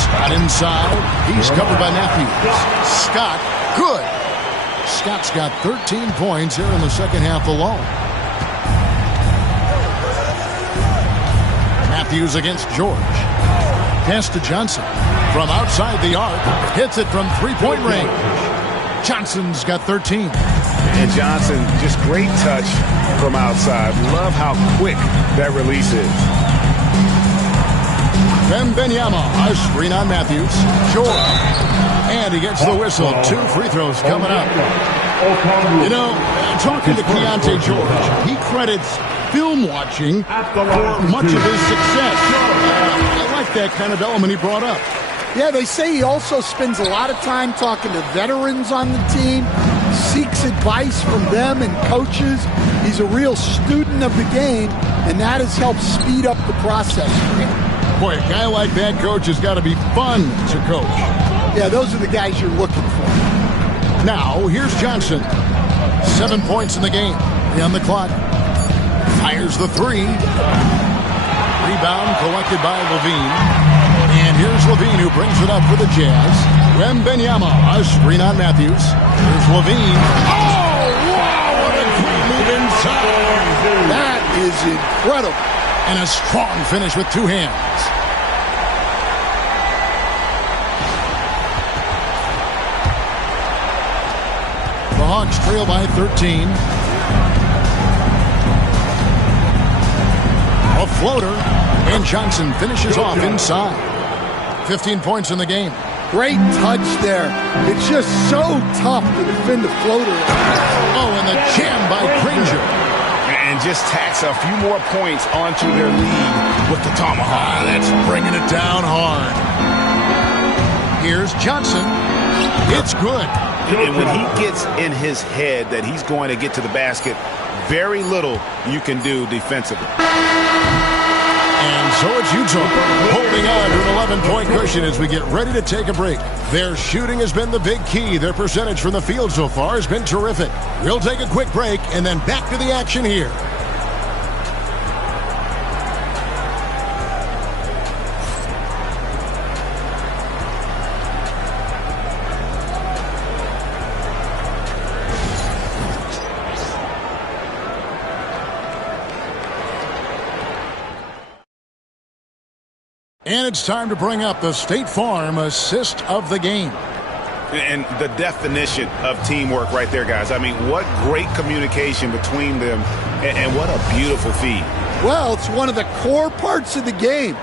Scott inside. He's covered by Matthews. Scott, good. Scott's got 13 points here in the second half alone. Matthews against George. Pass to Johnson. From outside the arc. Hits it from three-point range. Johnson's got 13. And Johnson, just great touch from outside. Love how quick that release is. Wembanyama, a screen on Matthews. George. And he gets the whistle. 2 free throws coming up. You know, talking to Keontae George, he credits film watching for much of his success. I like that kind of element he brought up. Yeah, they say he also spends a lot of time talking to veterans on the team, seeks advice from them and coaches. He's a real student of the game, and that has helped speed up the process for him. Boy, a guy like that, coach, has got to be fun to coach. Yeah, those are the guys you're looking for. Now, here's Johnson. 7 points in the game. On the clock. Fires the three. Rebound collected by Levine. And here's Levine who brings it up for the Jazz. Wembanyama, a screen on Matthews. Here's Levine. Oh, wow, what a great move inside. That is incredible. And a strong finish with 2 hands. The Hawks trail by 13. A floater, and Johnson finishes off inside. 15 points in the game. Great touch there. It's just so tough to defend a floater. Oh, and the jam by Granger. And just tacks a few more points onto their lead with the tomahawk. That's bringing it down hard. Here's Johnson. It's good. And when he gets in his head that he's going to get to the basket, very little you can do defensively. And so it's Utah holding on to an 11-point cushion as we get ready to take a break. Their shooting has been the big key. Their percentage from the field so far has been terrific. We'll take a quick break and then back to the action here. And it's time to bring up the State Farm assist of the game. And the definition of teamwork right there, guys. I mean, what great communication between them, and what a beautiful feed. Well, it's one of the core parts of the game.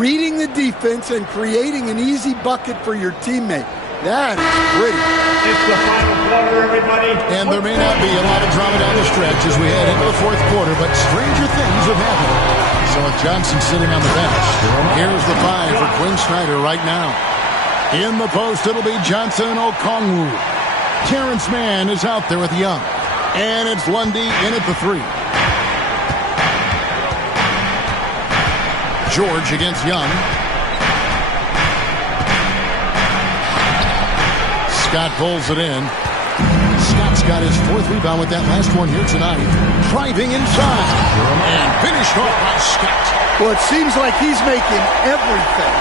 Reading the defense and creating an easy bucket for your teammate. That is pretty. It's the final quarter, everybody. And there may not be a lot of drama down the stretch as we head into the fourth quarter, but stranger things have happened. So with Johnson sitting on the bench, here's the 5 for Quinn Snyder right now. In the post, it'll be Johnson Okongwu. Terrence Mann is out there with Young. And it's Lundy in at the 3. George against Young. Scott pulls it in. Scott's got his 4th rebound with that last one here tonight. Driving inside. And finished off by Scott. Well, it seems like he's making everything.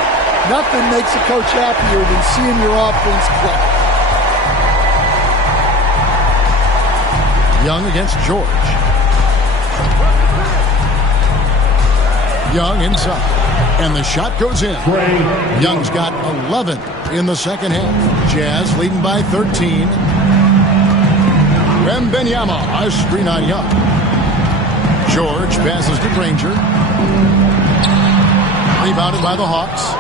Nothing makes a coach happier than seeing your offense play. Young against George. Young inside. And the shot goes in. Young's got 11 in the second half. Jazz leading by 13. Wembanyama, a screen on Young. George passes to Granger. Rebounded by the Hawks.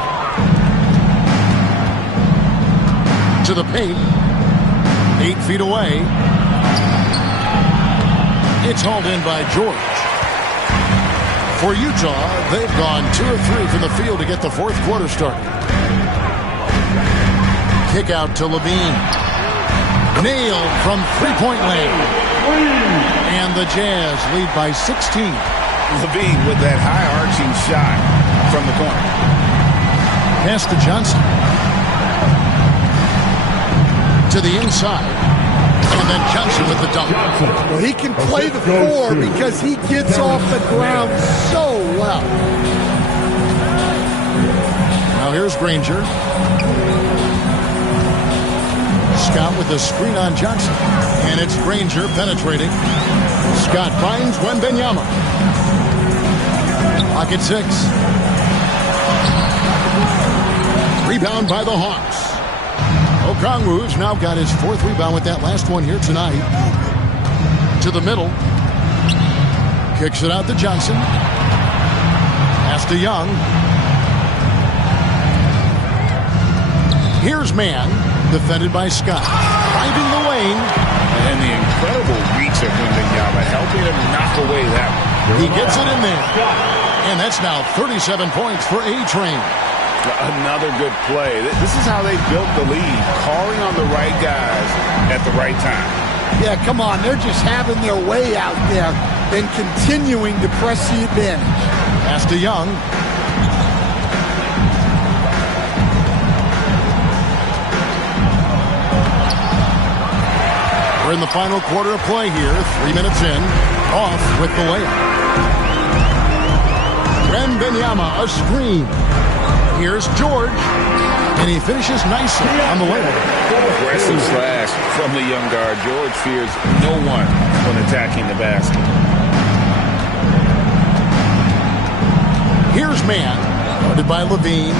To the paint. 8 feet away. It's hauled in by George. For Utah, they've gone 2 of 3 from the field to get the fourth quarter started. Kick out to Levine. Nailed from three-point land. And the Jazz lead by 16. Levine with that high-arching shot from the corner. Pass to Johnson. To the inside. And then Johnson with the dunk. Well, he can play the 4 because he gets off the ground so well. Now here's Granger. Scott with the screen on Johnson. And it's Granger penetrating. Scott finds Wembanyama. Pocket 6. Rebound by the Hawks. Okongwu's now got his 4th rebound with that last one here tonight. To the middle. Kicks it out to Johnson. Pass to Young. Here's Mann, defended by Scott. Driving the lane. And the incredible reach of Wembanyama, helping him knock away that one. He gets it in there. And that's now 37 points for A-Train. Another good play. This is how they built the lead, calling on the right guys at the right time. Yeah, come on. They're just having their way out there and continuing to press the advantage. Pass to Young. We're in the final quarter of play here. 3 minutes in. Off with the layup. Wembanyama, a screen. Here's George, and he finishes nicely on the layup. Aggressive slash from the young guard. George fears no one when attacking the basket. Here's Mann, guarded by Levine.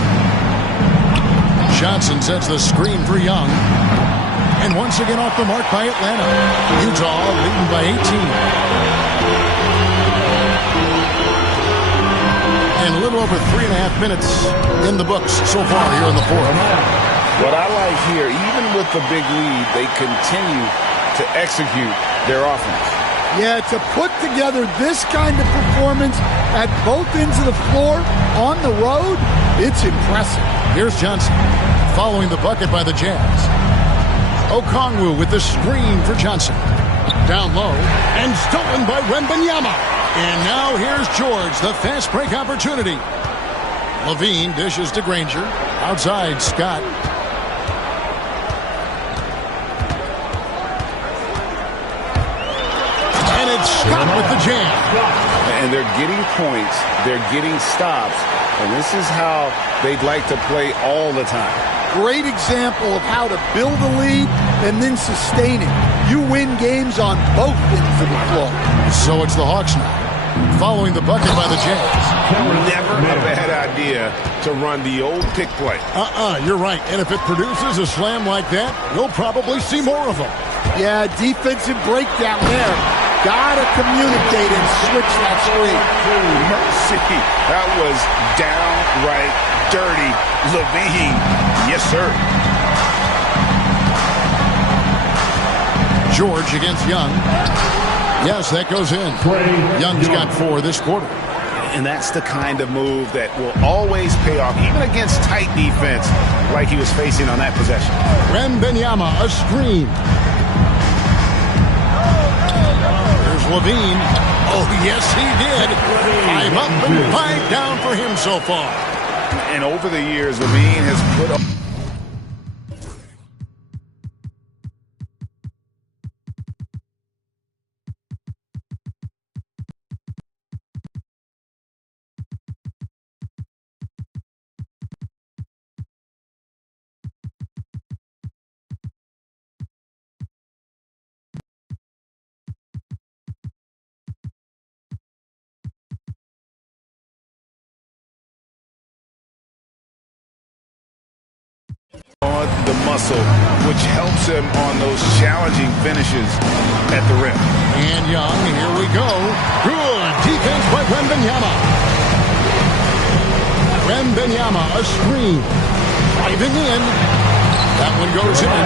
Johnson sets the screen for Young. And once again off the mark by Atlanta. Utah leading by 18. And a little over 3.5 minutes in the books so far here in the fourth. What I like here, even with the big lead, they continue to execute their offense. Yeah, to put together this kind of performance at both ends of the floor on the road, it's impressive. Here's Johnson following the bucket by the Jazz. Okongwu with the screen for Johnson. Down low and stolen by Wembanyama. And now here's George, the fast break opportunity. Levine dishes to Granger. Outside, Scott. And it's Scott with the jam. And they're getting points. They're getting stops. And this is how they'd like to play all the time. Great example of how to build a lead and then sustain it. You win games on both ends of the floor. So it's the Hawks now. following the bucket by the Jazz. Never a bad idea to run the old pick play. You're right. And if it produces a slam like that, you'll probably see more of them. Yeah, defensive breakdown there. Gotta communicate and switch that screen. Mercy. That was downright dirty. Levine. Yes, sir. George against Young. Yes, that goes in. Young's got 4 this quarter. And that's the kind of move that will always pay off, even against tight defense like he was facing on that possession. Wembanyama, a screen. There's Levine. Oh, yes, he did. 5 up and 5 down for him so far. And over the years, Levine has put up. On the muscle, which helps him on those challenging finishes at the rim. And Young, here we go. Good defense by Wembanyama. Wembanyama, a screen. Driving in. That one goes in.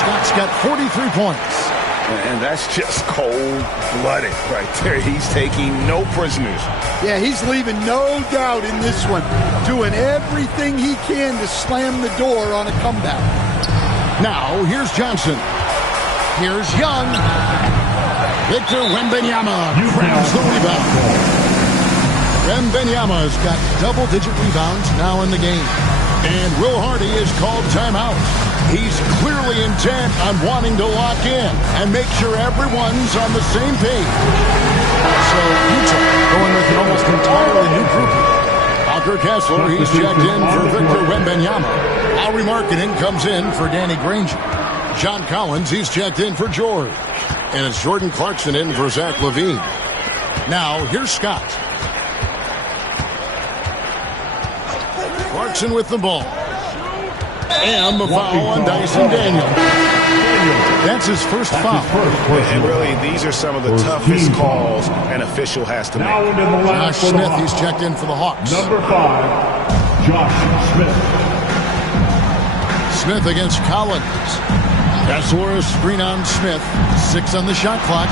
Scott's got 43 points. And that's just cold-blooded right there. He's taking no prisoners. Yeah, he's leaving no doubt in this one. Doing everything he can to slam the door on a comeback. Now, here's Johnson. Here's Young. Victor Wembanyama grabs the rebound. Wembanyama's got double-digit rebounds now in the game. And Will Hardy is called timeout. He's clearly intent on wanting to lock in and make sure everyone's on the same page. So Utah going with an almost entirely new group. Walker Kessler, he's checked in for Victor Wembanyama. Lowry Markkanen comes in for Danny Granger. John Collins, he's checked in for George. And it's Jordan Clarkson in for Zach LaVine. Now, here's Scott. Clarkson with the ball. And the foul on Dyson Daniel. That's his first foul. And really, these are some of the toughest calls an official has to make. Josh Smith, he's checked in for the Hawks. Number 5, Josh Smith. Smith against Collins. Kessler, a screen on Smith. 6 on the shot clock.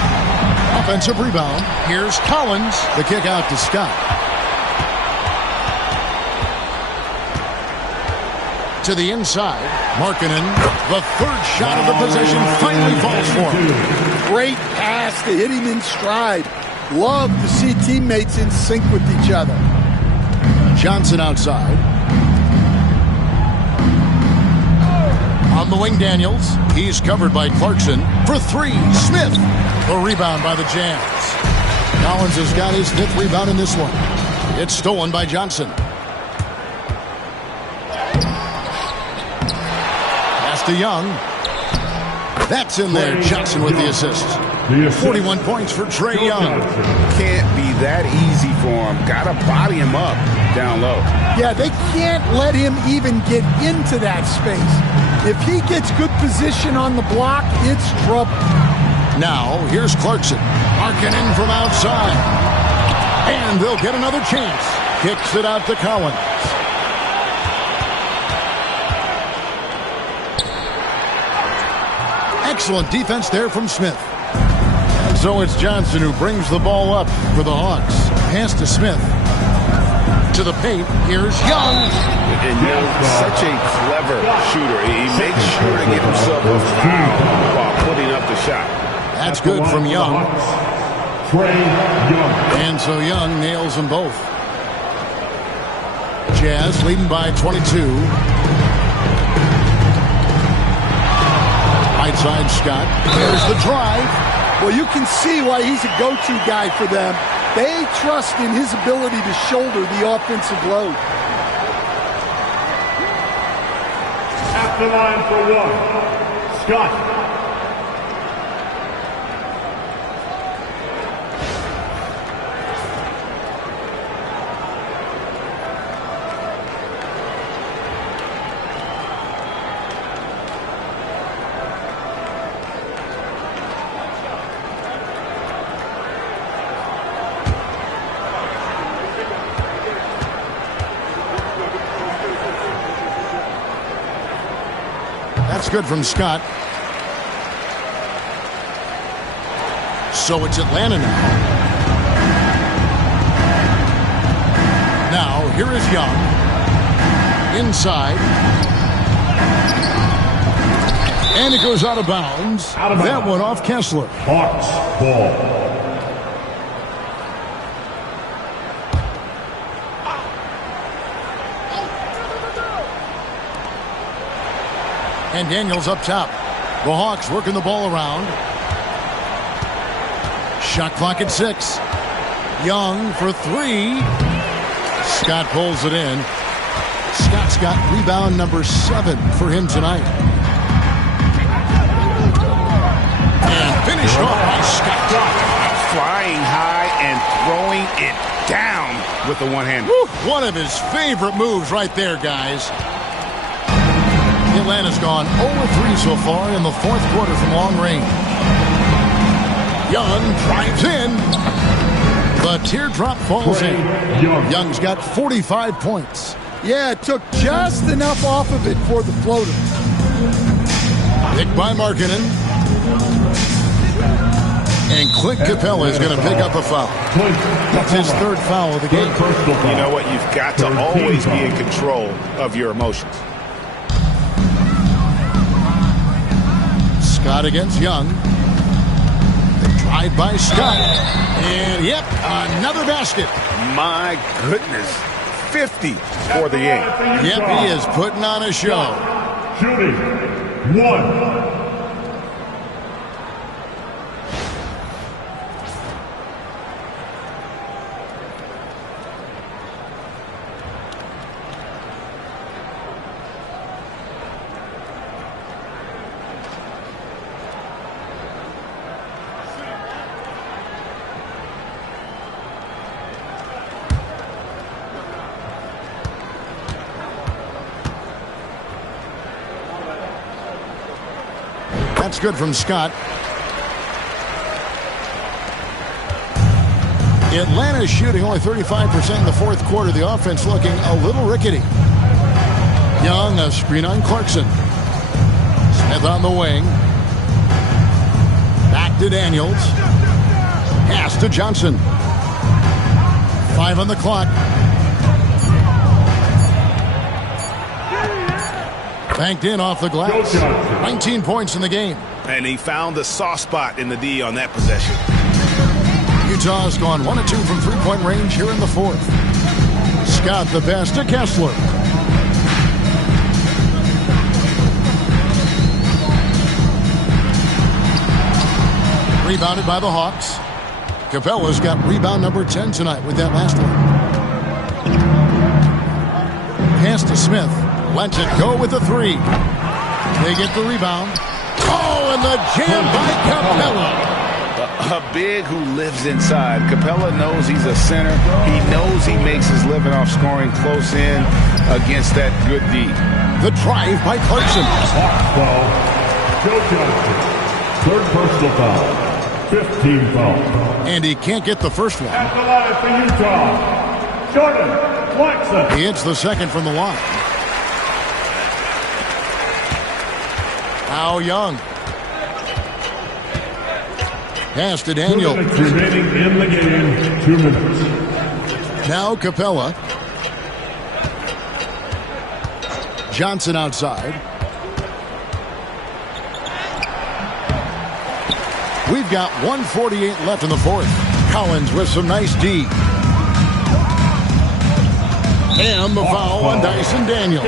Offensive rebound. Here's Collins. The kick out to Scott. To the inside, Markkanen, the third shot of the possession, finally falls for him. Great pass to hit him in stride. Love to see teammates in sync with each other. Johnson outside. On the wing, Daniels. He's covered by Clarkson for 3. Smith, the rebound by the Jazz. Collins has got his 5th rebound in this one. It's stolen by Johnson. To Young. That's in there. Johnson with the assist. 41 points for Trae Young. Can't be that easy for him. Gotta body him up down low. Yeah, they can't let him even get into that space. If he gets good position on the block, it's trouble. Now, here's Clarkson. Markkanen from outside. And they'll get another chance. Kicks it out to Collins. Excellent defense there from Smith. And so it's Johnson who brings the ball up for the Hawks. Pass to Smith. To the paint. Here's Young. And Young's such a clever shooter. He makes sure to get himself a foul while putting up the shot. That's good from Young. Trae Young. And so Young nails them both. Jazz leading by 22. Right side, Scott. There's the drive. Well, you can see why he's a go-to guy for them. They trust in his ability to shoulder the offensive load. At the line for 1, Scott. That's good from Scott. So it's Atlanta now. Now, here is Young. Inside. And it goes out of bounds. That one off Kessler. Hawks ball. And Daniels up top. The Hawks working the ball around. Shot clock at 6. Young for 3. Scott pulls it in. Scott's got rebound number 7 for him tonight. And finished off by Scott. Flying high and throwing it down with the one-hander. One of his favorite moves right there, guys. Atlanta's gone 0-3 so far in the fourth quarter from long range. Young drives in. The teardrop falls in. Young's got 45 points. Yeah, it took just enough off of it for the floater. Picked by Markkanen. And Clint Capella is going to pick up a foul. That's his third foul of the game. You know what? You've got to always be in control of your emotions. Scott against Young. The drive by Scott. And, yep, another basket. My goodness. 50 for the game. Yep, he is putting on a show. Shooting. 1. That's good from Scott. Atlanta's shooting only 35% in the fourth quarter. The offense looking a little rickety. Young, a screen on Clarkson. Smith on the wing. Back to Daniels. Pass to Johnson. 5 on the clock. Banked in off the glass. 19 points in the game. And he found the soft spot in the D on that possession. Utah's gone 1 of 2 from three-point range here in the fourth. Scott the best to Kessler. Rebounded by the Hawks. Capella's got rebound number 10 tonight with that last one. Pass to Smith. Lets it go with the 3. They get the rebound. Oh, and the jam by Capella. A big who lives inside. Capella knows he's a center. He knows he makes his living off scoring close in against that good D. The drive by Clarkson. Foul. Joe Johnson. 3rd personal foul. 15 fouls. And he can't get the first one. At the line for Utah, Jordan Clarkson. He hits the second from the line. Now Young. Pass to Daniel. 2 minutes remaining in the game. 2 minutes. Now Capella. Johnson outside. We've got 1:48 left in the fourth. Collins with some nice D. And the foul on Dyson Daniel.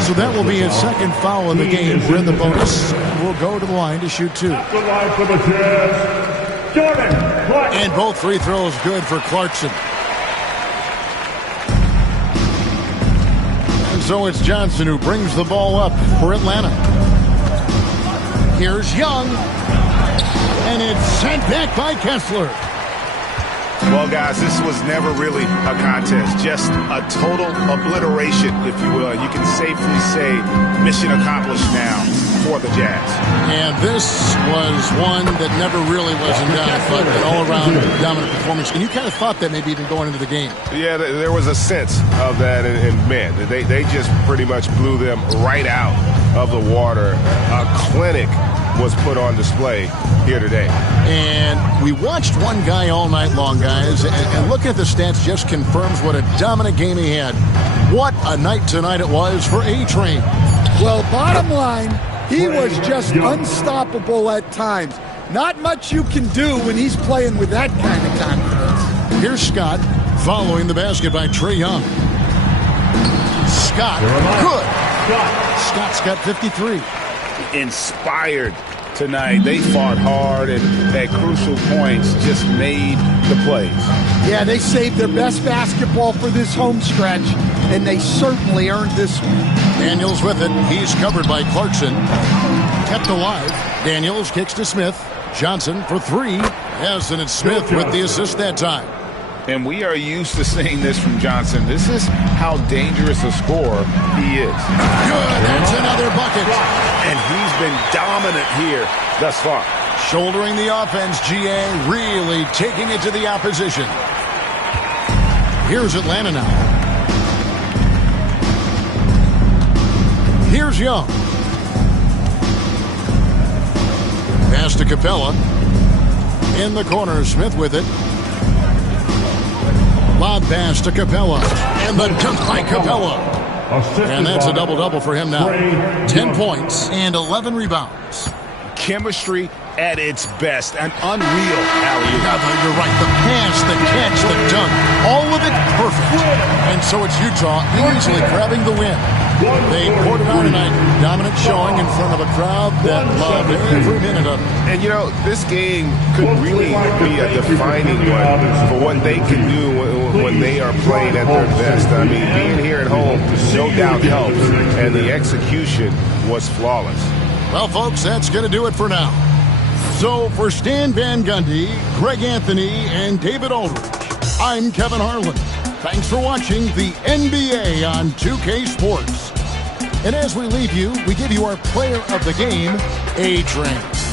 So that will be his second foul in the game. We're in the bonus. We'll go to the line to shoot 2. And both free throws good for Clarkson. And so it's Johnson who brings the ball up for Atlanta. Here's Young. And it's sent back by Kessler. Well, guys, this was never really a contest. Just a total obliteration, if you will. You can safely say mission accomplished now for the Jazz. And this was one that never really was in doubt, but an all-around dominant performance. And you kind of thought that maybe even going into the game. Yeah, there was a sense of that, and man, they just pretty much blew them right out of the water. A clinic was put on display here today. And we watched one guy all night long, guys, and looking at the stats just confirms what a dominant game he had. What a night tonight it was for A-Train. Well, bottom line, he was just unstoppable at times. Not much you can do when he's playing with that kind of confidence. Here's Scott following the basket by Trae Young. Scott, good. Scott's got 53. Inspired tonight. They fought hard and at crucial points just made the plays. Yeah, they saved their best basketball for this home stretch, and they certainly earned this one. Daniels with it. He's covered by Clarkson. Kept alive. Daniels kicks to Smith. Johnson for three. Yes, and it's Smith with the assist that time. And we are used to seeing this from Johnson. This is how dangerous a scorer he is. Good, that's another bucket. And he's been dominant here thus far. Shouldering the offense, GA really taking it to the opposition. Here's Atlanta now. Here's Young. Pass to Capella. In the corner, Smith with it. Lob pass to Capella. And the dunk by Capella. And that's a double-double for him now. 10 points and 11 rebounds. Chemistry at its best. An unreal alley-oop. Yeah, you're right. The pass, the catch, the dunk. All of it perfect. And so it's Utah easily grabbing the win. They poured it on tonight. Dominant showing in front of a crowd that loved every minute of it. And, you know, this game could really be a defining one for what they can do when they are playing at their best. I mean, being here at home no doubt helps, and the execution was flawless. Well, folks, that's going to do it for now. So for Stan Van Gundy, Greg Anthony, and David Aldridge, I'm Kevin Harlan. Thanks for watching the NBA on 2K Sports. And as we leave you, we give you our player of the game, A-Train.